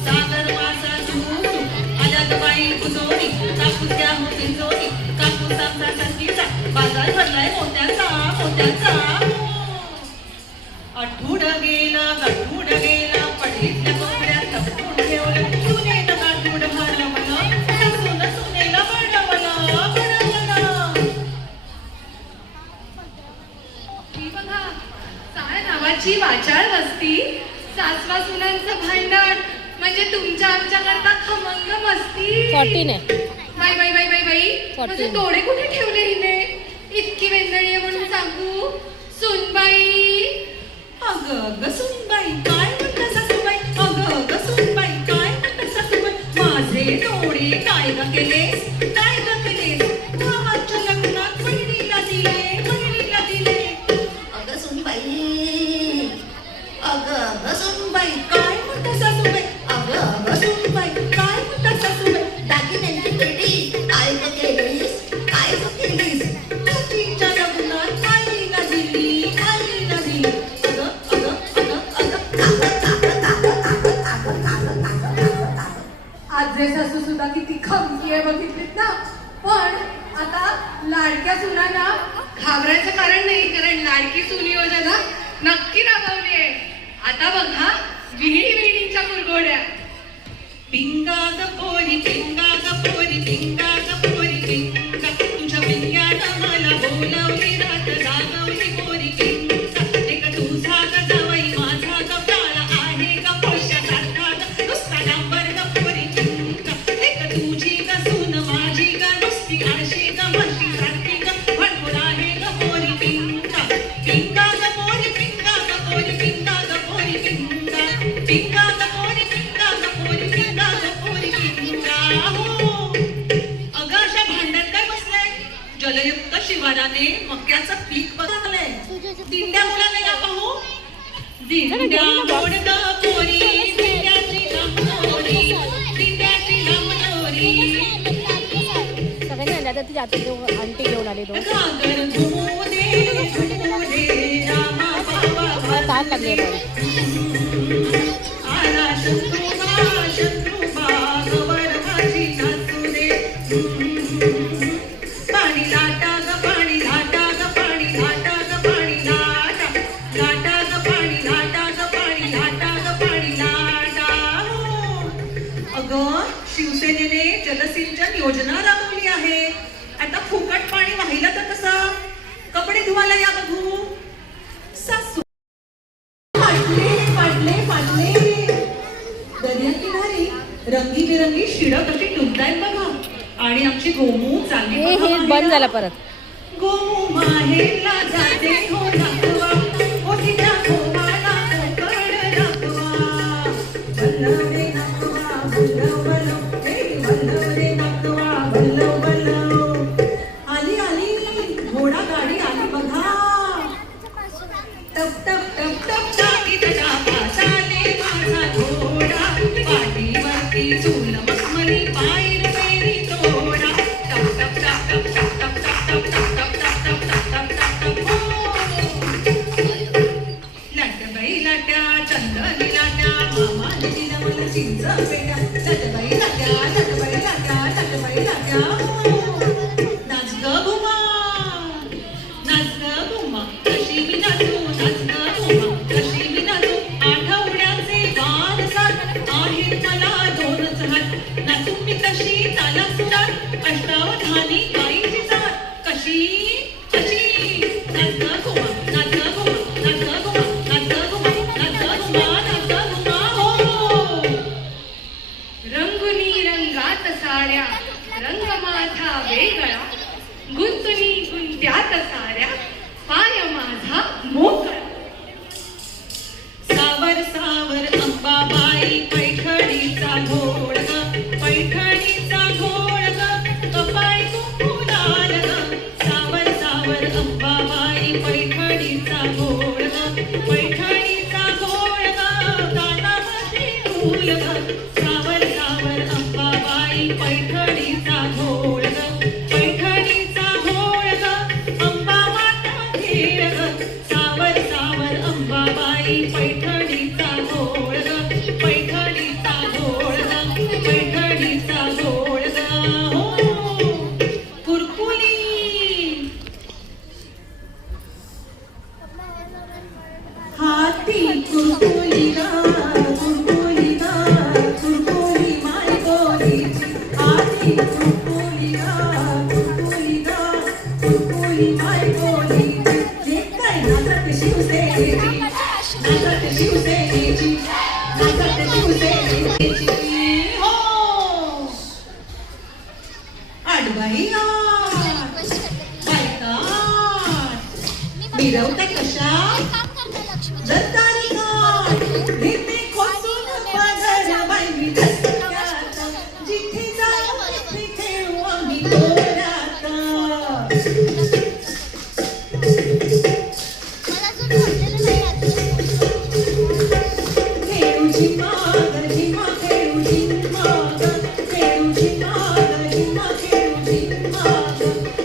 सागर वासा झुमू आल्यात बाई कुजोरी. कापूस घ्या होती जोरी कापूस आमचा संगीचा बाजार भरलाय मोत्याचा मोत्याचा. आठवड गेला गाठूड गेला पडलीतल्या कोपऱ्यात लपवून ठेवलं. सुनेनं गाठूड हरवलं नसून सुनेला बडवलं बडवलं. ही बघा साळ नावाची वाचाळ वस्ती. सासवा सुनांचं भांडण म्हणजे तुमच्या आमच्याकरता खमंग मस्ती. 14 आहे. बाई बाई बाई बाई बाई 14. माझे डोळे कुठे ठेवले हिने. इतकी वेंदळी आहे म्हणून सांगू. सुनबाई अगं अगं सुनबाई काय म्हणता सासूबाई. अगं अगं सुनबाई काय म्हणता सासूबाई. माझे डोळे काय ग केलेस काय ग केलेस. भावाच्या लग्नात बहिणीला दिले बहिणीला दिले. अगं सुनबाई अगं अगं सुनबाई काय म्हणता सासूबाई. अगं अगं सुनबाई काय म्हणता सासूबाई. दागिन्यांची पेटी काय ग केलीस काय ग केलीस. मुलीच्या लग्नात आईला दिली आईला दिली. आजे सासू सुद्धा किती खमकी आहे बघितलीत ना. पण आता लाडक्या सुनांना घाबरायचं कारण नाही, कारण लाडकी सून योजना नक्की राबवली आहे. आता बघा विहिणी विहिणीच्या कुरघोड्या. पिंगा ग पोरी पिंगा ग पोरी पिंगा ग पोरी पिंगा मुलाने मक्याचं पीक बघालंय. दिंड्या मुलाने का पाहू. दिंड्या मोडगा पोरी, दिंड्याची लांबोरी, दिंड्याची लांबोरी. सगळ्यांनी आणल्या तर ती आंटी घेऊन आली दोन. घागर धुमू दे रामा बाबा मला ताण लागली आहे पण. आला शत्रुबा गवर माझी नाचू दे. पाणी लाटा ग पाणी लाटा ग पाणी लाटा ग पाणी लाटा लाटा ग पाणी लाटा ग पाणी लाटा ग पाणी लाटा. अगं शिवसेनेने जलसिंचन योजना राबवली आहे. आता फुकट पाणी वाहिलं तर कसं. कपडे धुवायला या बघू. सासू पाटले पाटले पाटले. दर्या किनारी रंगीबेरंगी शिडं कशी डुबतायत बघा. आणि आमची गोमू चालली हे बघा बंद माहेरला. झाला परत. गोमू माहेरला जाते हो दाखवा. हो तिच्या गोमाला कोकण दाखवा. बल्लव रे दाखवा बल्लव बल्लव. हे बल्लव रे दाखवा बल्लव बल्लव. आली आली घोडा गाडी आली बघा. टप टप टप टप टाकीत टापासाले माझा घोडा. पाठीवरती चूल मखमली पायर पेरी तोडा. टप टप टप टप टप टप टप टप टप टप टप टप टप टप टप हो. लाटबाई लाट्या चंदनी लाट्या मामाने दिला मला चिंच पेट्या. लाटबाई लाट्या लाटबाई लाट्या लाटबाई लाट्या हो. नाच ग घुमा नाच ग घुमा. कशी मी नाचू नाच ग घुमा कशी मी नाचू. आठवड्याचे वार सात आहेत मला दोनच हात. नाचू मी कशी ताला सुरात. अष्टावधानी गाईची जात. कशी कशी. नाच ग घुमा नाच ग घुमा नाच ग घुमा नाच ग घुमा नाच ग घुमा नाच ग घुमा हो. रंगुनी रंगात साऱ्या रंग माझा वेगळा. गुंतुनी गुंत्यात साऱ्या पाय माझा मोकळा. सावर सावर अंबाबाई पैठणीचा घोळ ग. पैठणीचा घोळ ग. कपाळी कुंकू लाल ग. सावर सावर अंबाबाई पैठणीचा घोळ ग. पैठणीचा घोळ ग. कानामध्ये फूल ग. सावर सावर अंबाबाई पैठणीचा घोळ ग. पैठणीचा घोळ ग. अंबा माता खेळ ग. सावर सावर अंबाबाई पैठणीचा घोळ ग. पैठणीचा घोळ ग. पैठणीचा घोळ ग हो. कुरकुली हाती कुरकुली ग. कुरकुली ग. कुरकुली माय गोरीची. हाती कुरकुली ग. कुरकुली ग. कुरकुली माय गोरीची. हे काय नाचत शिवसेनेची. नाचत शिवसेनेची. नाचत शिवसेनेची हो. आडबाई मिरवते कशा. दत्तानी घेते खोसून पदर बाई मी दत्त्यात. जिथे जाऊ तिथे खेळू आम्ही दोऱ्यात. खेळू झिम्मा ग झिम्मा खेळू झिम्मा ग. खेळू झिम्मा ग झिम्मा खेळू झिम्मा ग.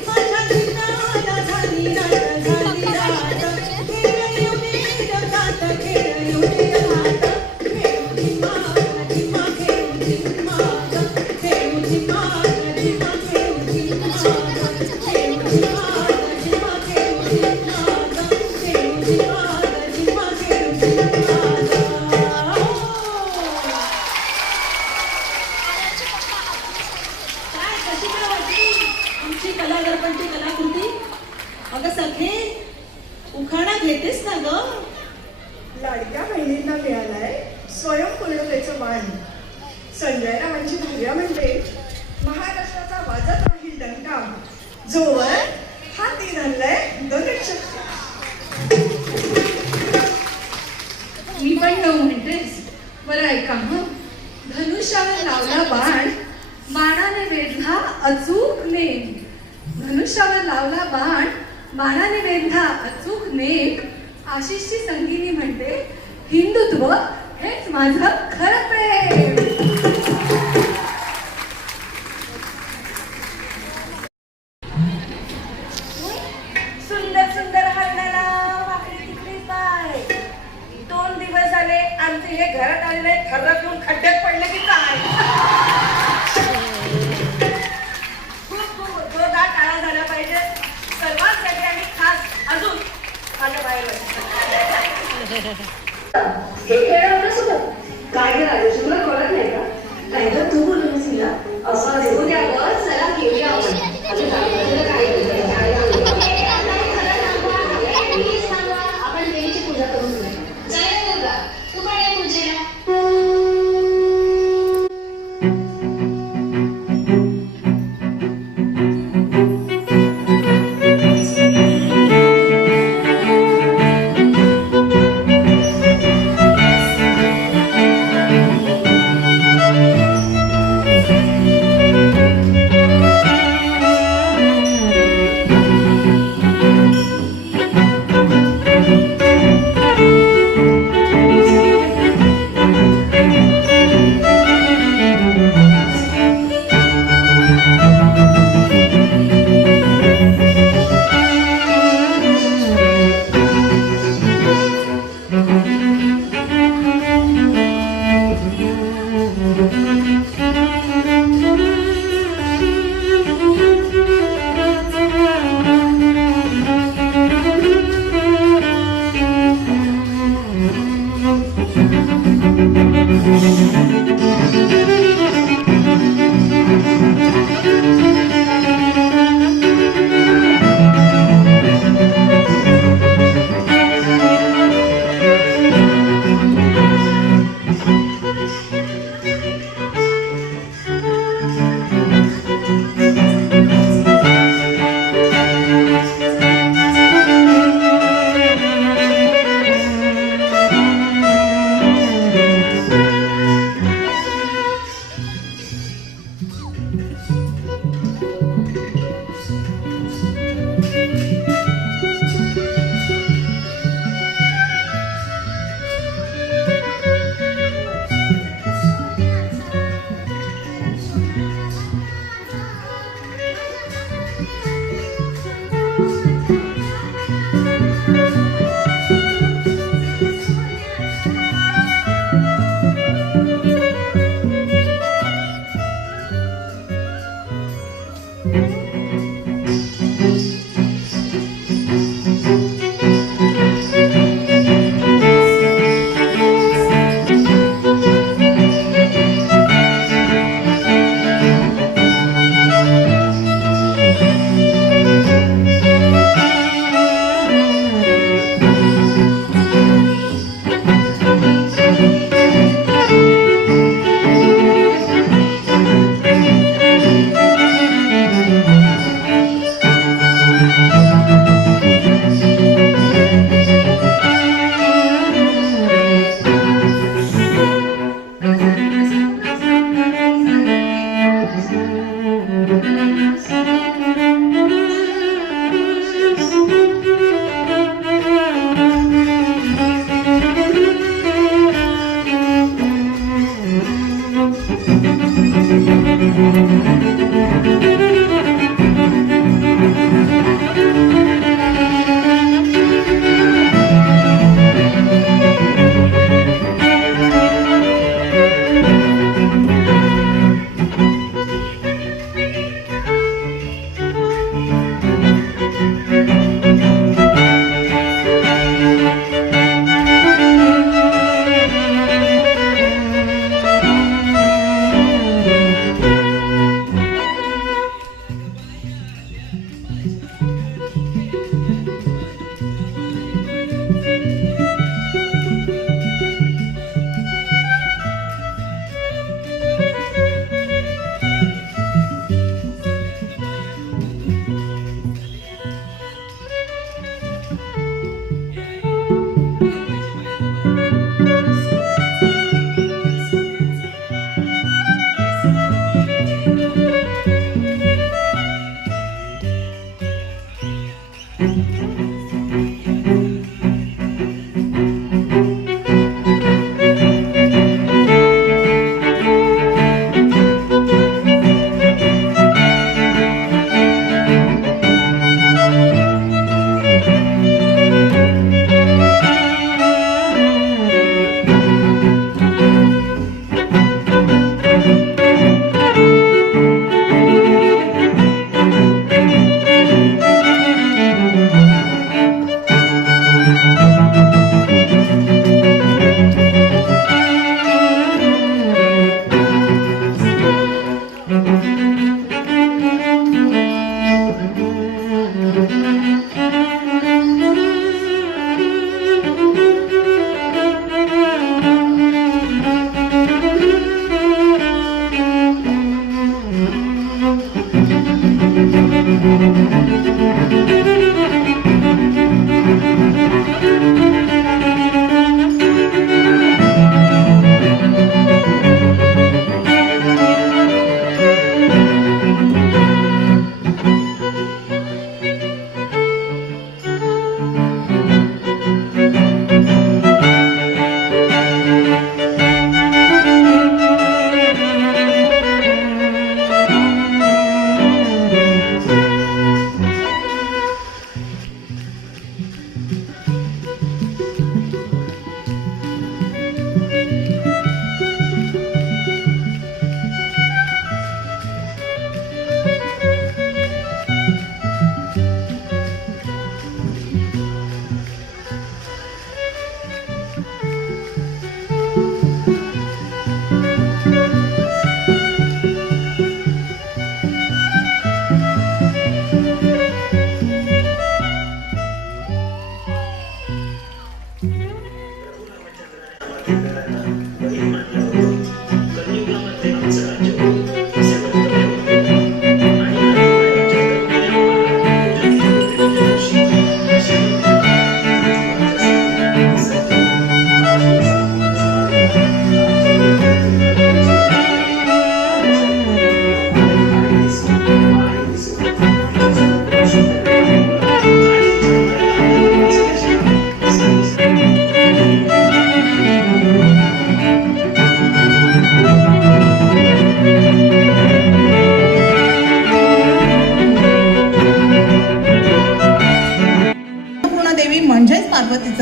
माझ्या झिम्म्याला झाली रात झाली रात. खेळ येऊ दे जगात खेळ येऊ दे जगात. खेळू झिम्मा ग झिम्मा खेळू झिम्मा ग. खेळू झिम्मा ग झिम्मा खेळू झिम्मा ग. खेळू झिम्मा ग झिम्मा खेळू झिम्मा ग. खेळू झिम्मा ग झिम्मा खेळू झिम्मा ग. काय कशी काय वाटली आमची कला दर्पणची कलाकृती. अगं सखे उखाणा घेतेस ना ग. लाडक्या बहिणींना मिळालाय स्वयंपूर्णतेचं मान. संजय रावांची भार्या म्हणते महाराष्ट्राचा वाजत राहील डंका. जोवर हाती धरलंय धनुष्य. मी पण न म्हणतेस. बरं ऐका हं. धनुष्यावर लावला बाण बाणाने वेढला अचूक नेम. धनुष्यावर लावला बाण बाणाने वेंधा अचूक नेक आशिषची संगिनी म्हणते हिंदुत्व हेच माझं खरं प्रेम. सुंदर सुंदर हरणाला वाकडी तिकडी पाय. 2 दिवस झाले आमचे हे घरात आलेले थर्रातून खड्ड्यात पडले की काय. खूप जोरदार टाळा झाला पाहिजे सर्वांसाठी आणि खास अजून माझ्या बाहेर. हे खेळ होतं सुद्धा काय गे राजेश तुला कळत नाही का? नाही तर तू बोलून तिला असं असू द्यावर चला घेऊया आपण. आता गणपतीला काय आपण देवीची पूजा करून घेऊया. जय दुर्गा, तू पण ये पूजेला.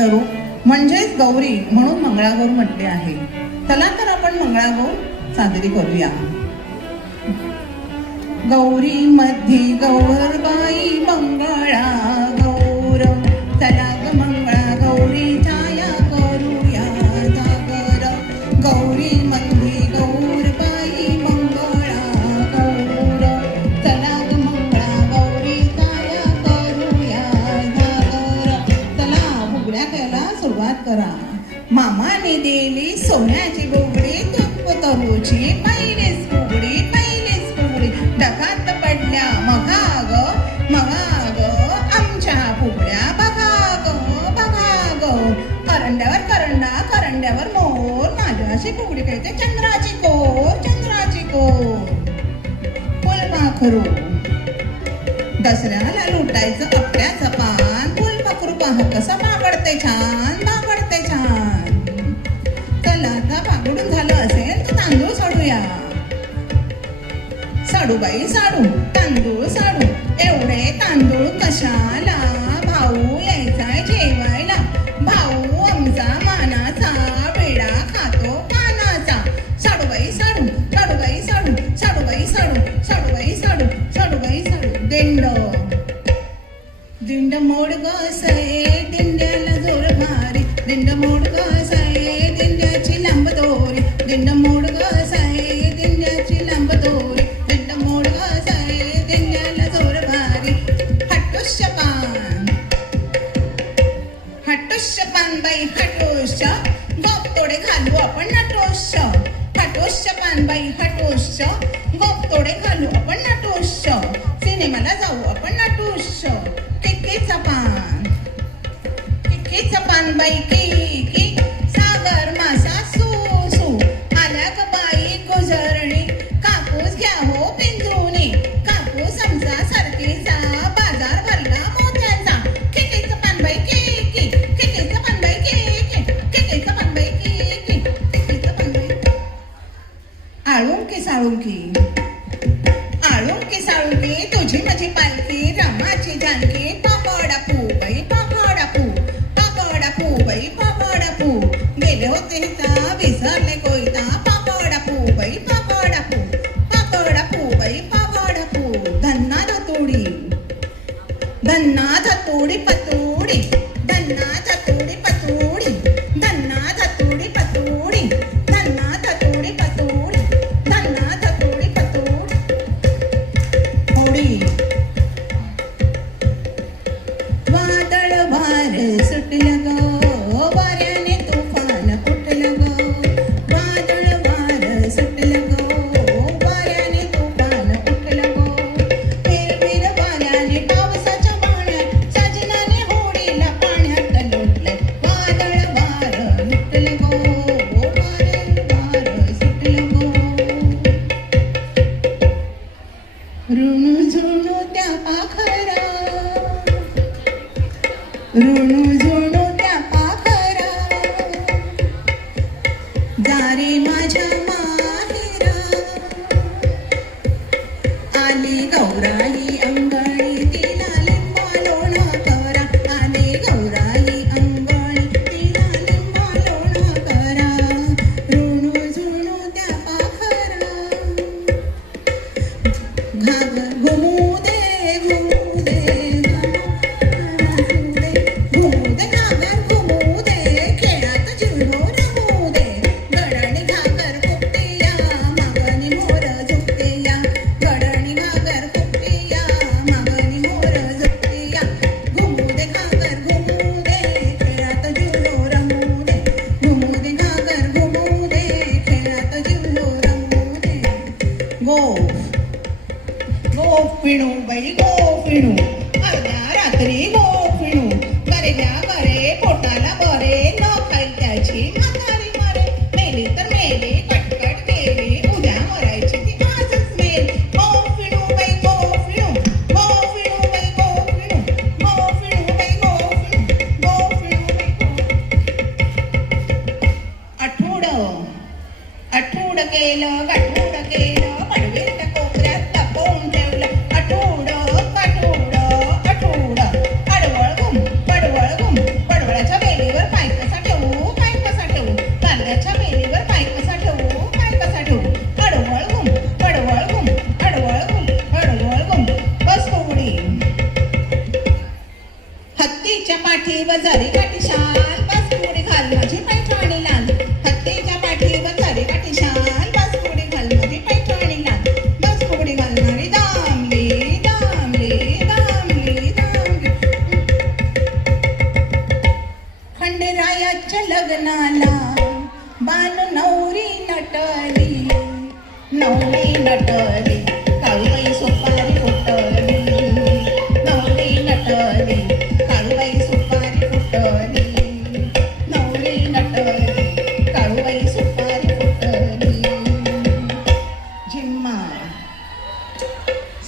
स्वरूप म्हणजेच गौरी म्हणून मंगळागौर म्हटले आहे. चला तर आपण मंगळागौर साजरी करूया. गौरी मध्ये गौरबाई मंगळा गौर, चला ग मंगळा गौरी छाया करूया जागर. गौरी मध्ये गौरबाई मंगळा गौर, चला ग मंगळा गौरी छाया करूया जागर. चला फुगड्या खेळायला सुरुवात करा. मामाने दिली सोन्याची बुगडी, तुप तरूची पहिलीच फुगडी, पहिलीच फुगडी. डकात पडल्या मघाग मघाग, आमच्या फुगड्या बघा ग बघा ग. करंड्यावर करंडा, करंड्यावर मोर, माझ्याशी फुगडी खेळते चंद्राची कोर, चंद्राची कोर. फुलपाखरू दसऱ्याला लुटायचं आपल्याचं पान, फुलपाखरू पाह कसं बागडते छान, बागडते छान. चला आता बागडून झालं असेल तर तांदूळ सोडूया. साडू बाई साडू तांदूळ साडू, एवढे तांदूळ कशाला, भाऊ यायचाय जेवायला. भाऊ आमचा मानाचा, वेडा खातो पानाचा. साडूबाई साडू साडूबाई साडू साडूबाई साडू साडूबाई साडू साडूबाई साडू. दिंड दिंड मोड गसाये दिंड्याला जोर भारी, दिंड मोड गसाये दिंड्याची लांब दोरी, दिंड मोड गसाये दिंड्याची लांब दोरी, दिंड मोड गसाये दिंड्याला जोर भारी. हटुष्य पान हटुष्य पान बाई हटुष्य, गोप तोडे घालू आपण नटुष्य. हटुष्य पान बाई हटुष्य, गोप तोडे घालू आपण नटुष्य. सिनेमाला जाऊ आपण नटुष्य. किक्कीचं पान किक्कीचं पान बाई की सागर मासा सू सू. आल्या ग बाई गुजरणी, कापूस घ्या हो पिंजूनी. कापूस आमचा सारखीचा, बाजार भरला मोत्याचा. किक्कीचं पान बाई की किक्कीचं पान बाई की किक्कीचं पान बाई की किक्कीचं पान बाई. आळुंकी साळुंकी आळुंकी साळुंकी, तुझी माझी पालखी रामाची जानकी. पापडा पू बाई पापडा पू, पापडा पू बाई पापडा पू. गेले होते हिता विसरले कोयता, पापडा पू बाई पापडा पू, पापडा पू बाई पापडा पू. धन्ना धतोडी धन्ना धतोडी पतोडी, धन्ना धतोडी पतोडी, धन्ना धतोडी पतोडी, धन्ना धतोडी पतोडी, धन्ना धतोडी पतोडी. होडी वादळ वार सुटलं ग, वाऱ्याने तुफान फुटलं ग. वादळ वार सुटलं ग, वाऱ्याने तुफान फुटलं ग. फिरफिर वाऱ्याने पावसाच्या पाण्यात, सजनाने होडीला पाण्यात लोटलंय. वादळ वार सुटलं ग, वादळ वार सुटलं ग. ऋणू झुणू त्या पाखरा, ऋणू झुणू त्या पाखरा. दारी माझ्या माहेरा, आली गौराई अंगणी, तिला लिंबा लोणा करा. आली गौराई अंगणी, तिला लिंबा लोणा करा. ऋणू झुणू त्या पाखरा, घागर घुमू दे घुमू दे घुमू दे घागर घुमू दे, खेळात जिरलो रमू दे. गडणी घागर फुकतेया, मागणी मोर झुकतेया. गडणी घागर फुकतेया, मागणी मोर झुकतेया. घुमू दे घागर घुमू दे, खेळात जिरलो रमू दे. घुमू दे घागर घुमू दे, खेळात जिरलो रमू दे. गोपिणू बाई गोपिणू, अर्ध्या रात्री गोपिणू. गरब्या बरे पोटाला बरे, न खाईल त्याची म्हातारी मरे. मेली तर मेली कटकट गेली, उद्या मरायची ती आजच मेली. गोपिणू बाई गोपिणू, गोपिणू बाई गोपिणू, गोपिणू बाई गोपिणू, गोपिणू बाई. आठवड केलं गाठोड केलं, पडवीच्या कोपऱ्यात लपवून ठेवलं. आठवड आठवड आठवड, आडवळ घुम पडवळाच्या वेलीवर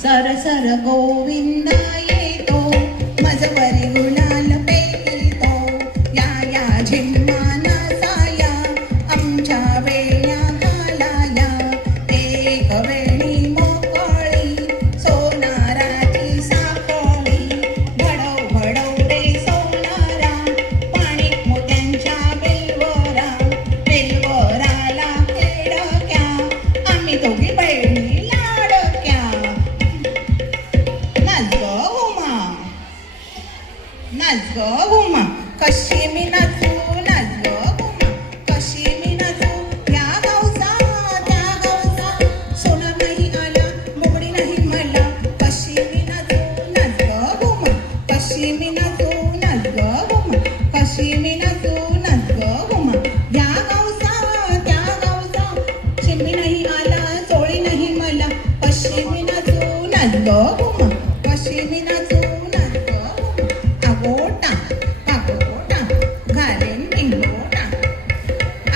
सर सर गोविंदा येतो मजवरी गुलाल पेकितो या या झिम्माना साया आमच्या वेण्या घालाया एक वेणी मोकळी सोनाराची साखळी भडव भडव रे सोनारा पाणी मोत्यांच्या बेलवरा बेलवराला खेडक्या आम्ही दोघी बहिणी लाडक्या नाच ग उमा नाच ग उमा कशी मी नाचू नाच ग उमा कशी मी नाचू या गावचा त्या गावचा सोनार नाही आला मोगडी नाही मला कशी मी नाचू नाच ग उमा कशी मी नाचू नाच ग उमा कशी मी नाचू नाच ग उमा या गावचा त्या गावचा शिंपी नाही आला चोळी नाही मला कशी मी नाचू नाच ग उमा कशी मी नाचू नाच ग उमा आगोटा आगोटा घालेन टिंगोटा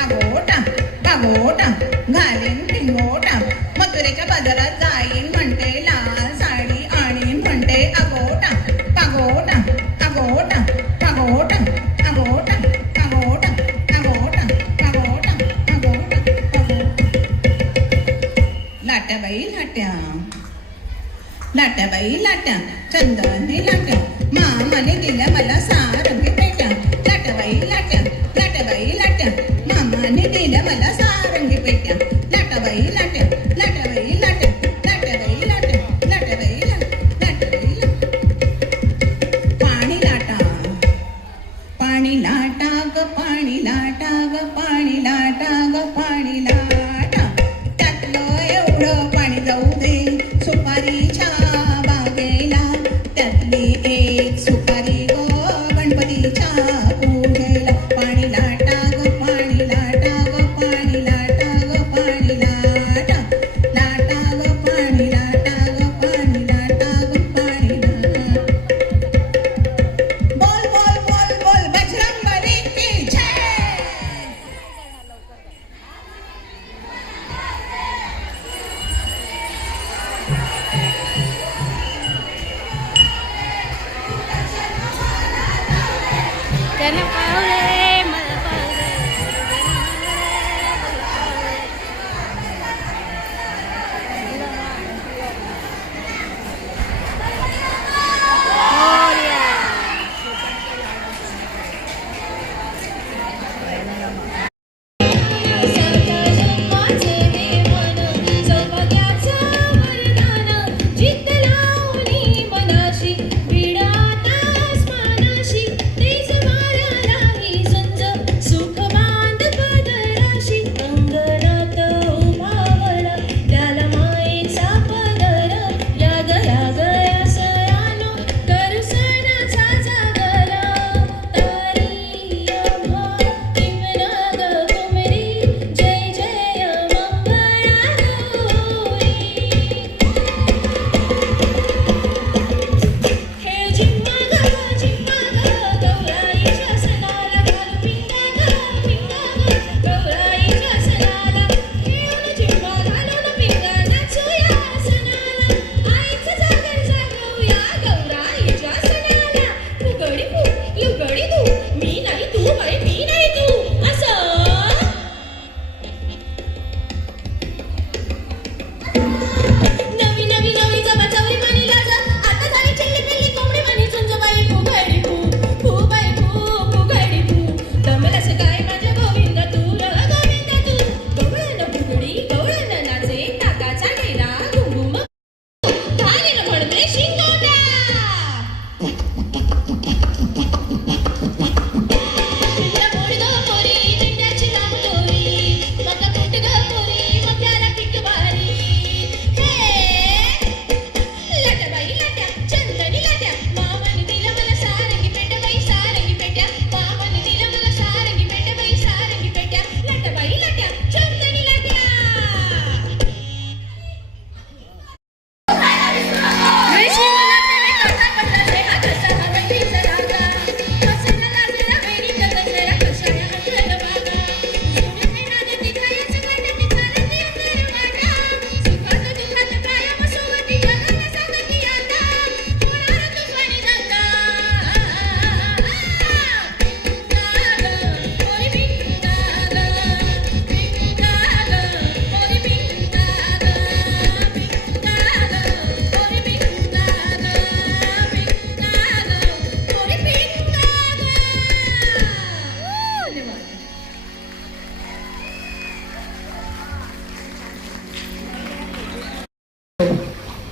आगोटा आगोटा घालेन टिंगोटा मथुरेच्या बाजारात जाईन म्हणते लाल साडी आणीन म्हणते आगोटा पागोटा आगोटा पागोटा आगोटा आगोटा आगोटा आगोटा आगोटा लाट्या बाई लाट्या लाट्या बाई लाट्या चंदनी लाट्या मामाने दिल्या मला सारंगी पेट्या लाट्या बाई लाट्या लाट्या बाई लाट्या मामाने दिल्या मला सारंगी पेट्या लाट्या बाई लाट्या लाट्या बाई लाट्या लाट्या बाई लाट्या लाट्या बाई लाट्या लाट्या बाई लाट्या पाणी लाटा पाणी लाटा ग पाणी लाटा ग पाणी लाटा ग पाणी लाटा त्यातलं एवढं पाणी जाऊ दे सुपारीच्या बागेला त्यातली एक सुपारी ग गणपतीच्या पूजेला पाणी लाटा ग पाणी लाटा ग पाणी लाटा ग पाणी लाटा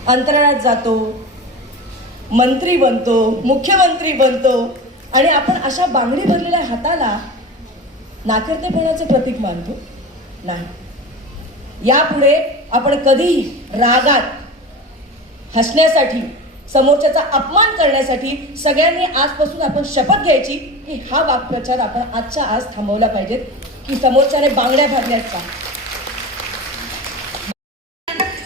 अंतराळात जातो, मंत्री बनतो, मुख्यमंत्री बनतो आणि आपण अशा बांगडी भरलेल्या हाताला नाकर्तेपणाचं प्रतीक मानतो? नाही. यापुढे आपण कधीही रागात हसण्यासाठी, समोरच्याचा अपमान करण्यासाठी सगळ्यांनी आजपासून आपण शपथ घ्यायची की हा वाक्प्रचार आपण आजच्या आज थांबवला पाहिजेत की समोरच्याने बांगड्या भरल्यात का.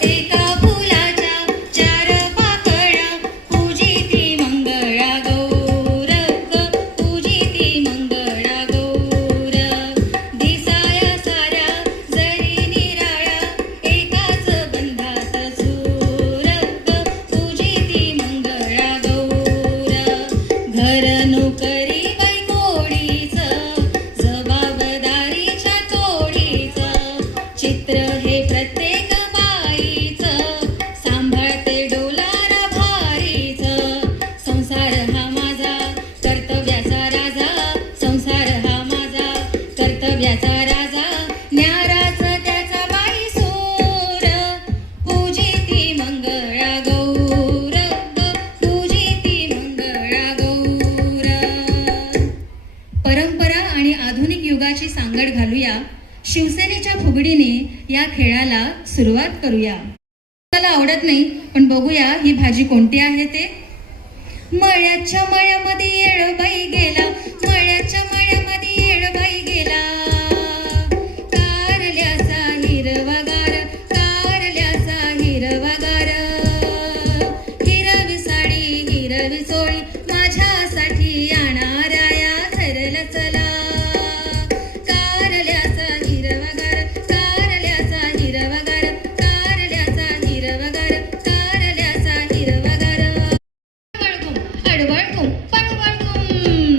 एका फुलाच्या चार पाकळ्या पूजिती मंगळा गौर पूजिती मंगळा गौर दिसाया साऱ्या जरी निराळ्या एकाच बंधात सूर पूजिती मंगळा गौर घर नोकरी बैकोडीच जबाबदारीच्या तोडीचं चित्र हे प्रत्येक सांभाळते डोलार भारीच संसार हा माझा कर्तव्याचा राजा संसार हा माझा कर्तव्याचा राजा न्याराच त्याचा बाई सोर पूजिती मंगळा गौर पूजिती मंगळा गौर. परंपरा आणि आधुनिक युगाची सांगड घालूया. शिवसेनेच्या फुगडीने या खेळाला सुरुवात करूया. मला आवडत नाही पण बघूया ही भाजी कोणती आहे ते. मळ्याच्या मळ्यामध्ये येळबाई गेला मळ्याच्या मळ्यामध्ये येळबाई गेला कारल्याचा हिरवागार कारल्याचा हिरवागार हिरवी साडी हिरवी चोळी माझ्यासाठी आणणाऱ्या ठरलं चला कारल्याचा हिरवागार कारल्याचा हिरवागार कारल्याचा हिरवागार कारल्याचा हिरवागार अडवळकुम पडवळकुम.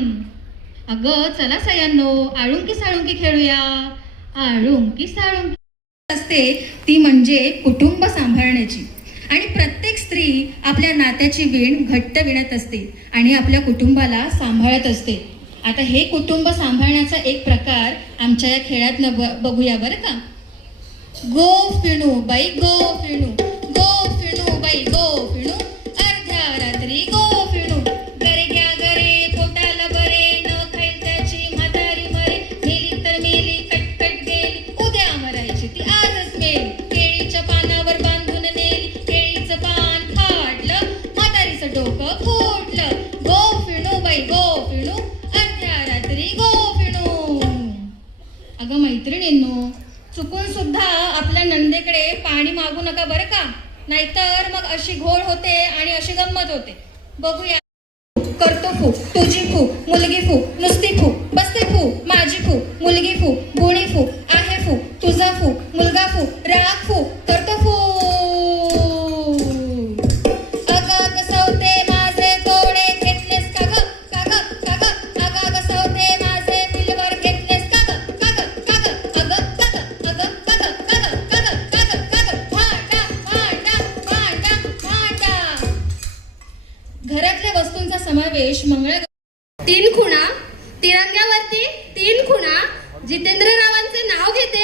अगं चला सयांनो आळुंकी साळुंकी खेळूया. आळुंकी साळुंकी असते ती म्हणजे कुटुंब सांभाळण्याची आणि प्रत्येक स्त्री आपल्या नात्याची वीण घट्ट विणत असते आणि आपल्या कुटुंबाला सांभाळत असते. आता हे कुटुंब सांभाळण्याचा एक प्रकार आमच्या या खेळात बघूया बरं का. गो फिणू बाई गो फिणू बाई गो फिणू अर्ध्या रात्री गो फिणू गरे घ्या गरे पोटाला बरे न खाईल त्याची म्हातारी मरे मेली तर मेली कटकट गेली उद्या मरायची ती आजच मेली केळीच्या पानावर बांधून नेली केळीचं पान फाटलं म्हातारीचं डोकं फुटलं गो फिणू बाई गो फिणू अर्ध्या रात्री गो फिणू. अगं मैत्रिणींनो चुकून सुद्धा आपल्या नंदेकडे पाणी मागू नका बरं का नाहीतर मग अशी घोळ होते आणि अशी गंमत होते. बघूया. करतो फू तुझी फू मुलगी फू नुसती फू बसते फू माझी फू मुलगी फू गुणी फू आहे फू तुझा फू मुलगा फू राग फू करतो फू. अगं कसवते माझे तोडे घेतलेस का ग का ग का ग अगं कसवते माझे पिलवर घेतलेस का ग का ग का ग अगं का ग अगं का ग का ग का ग का ग का ग भांडा भांडा भांडा भांडा. घरातल्या वस्तूंचा समावेश मंगळ. 3 खुणा तिरंग्यावरती 3 खुणा जितेंद्ररावांचे नाव घेते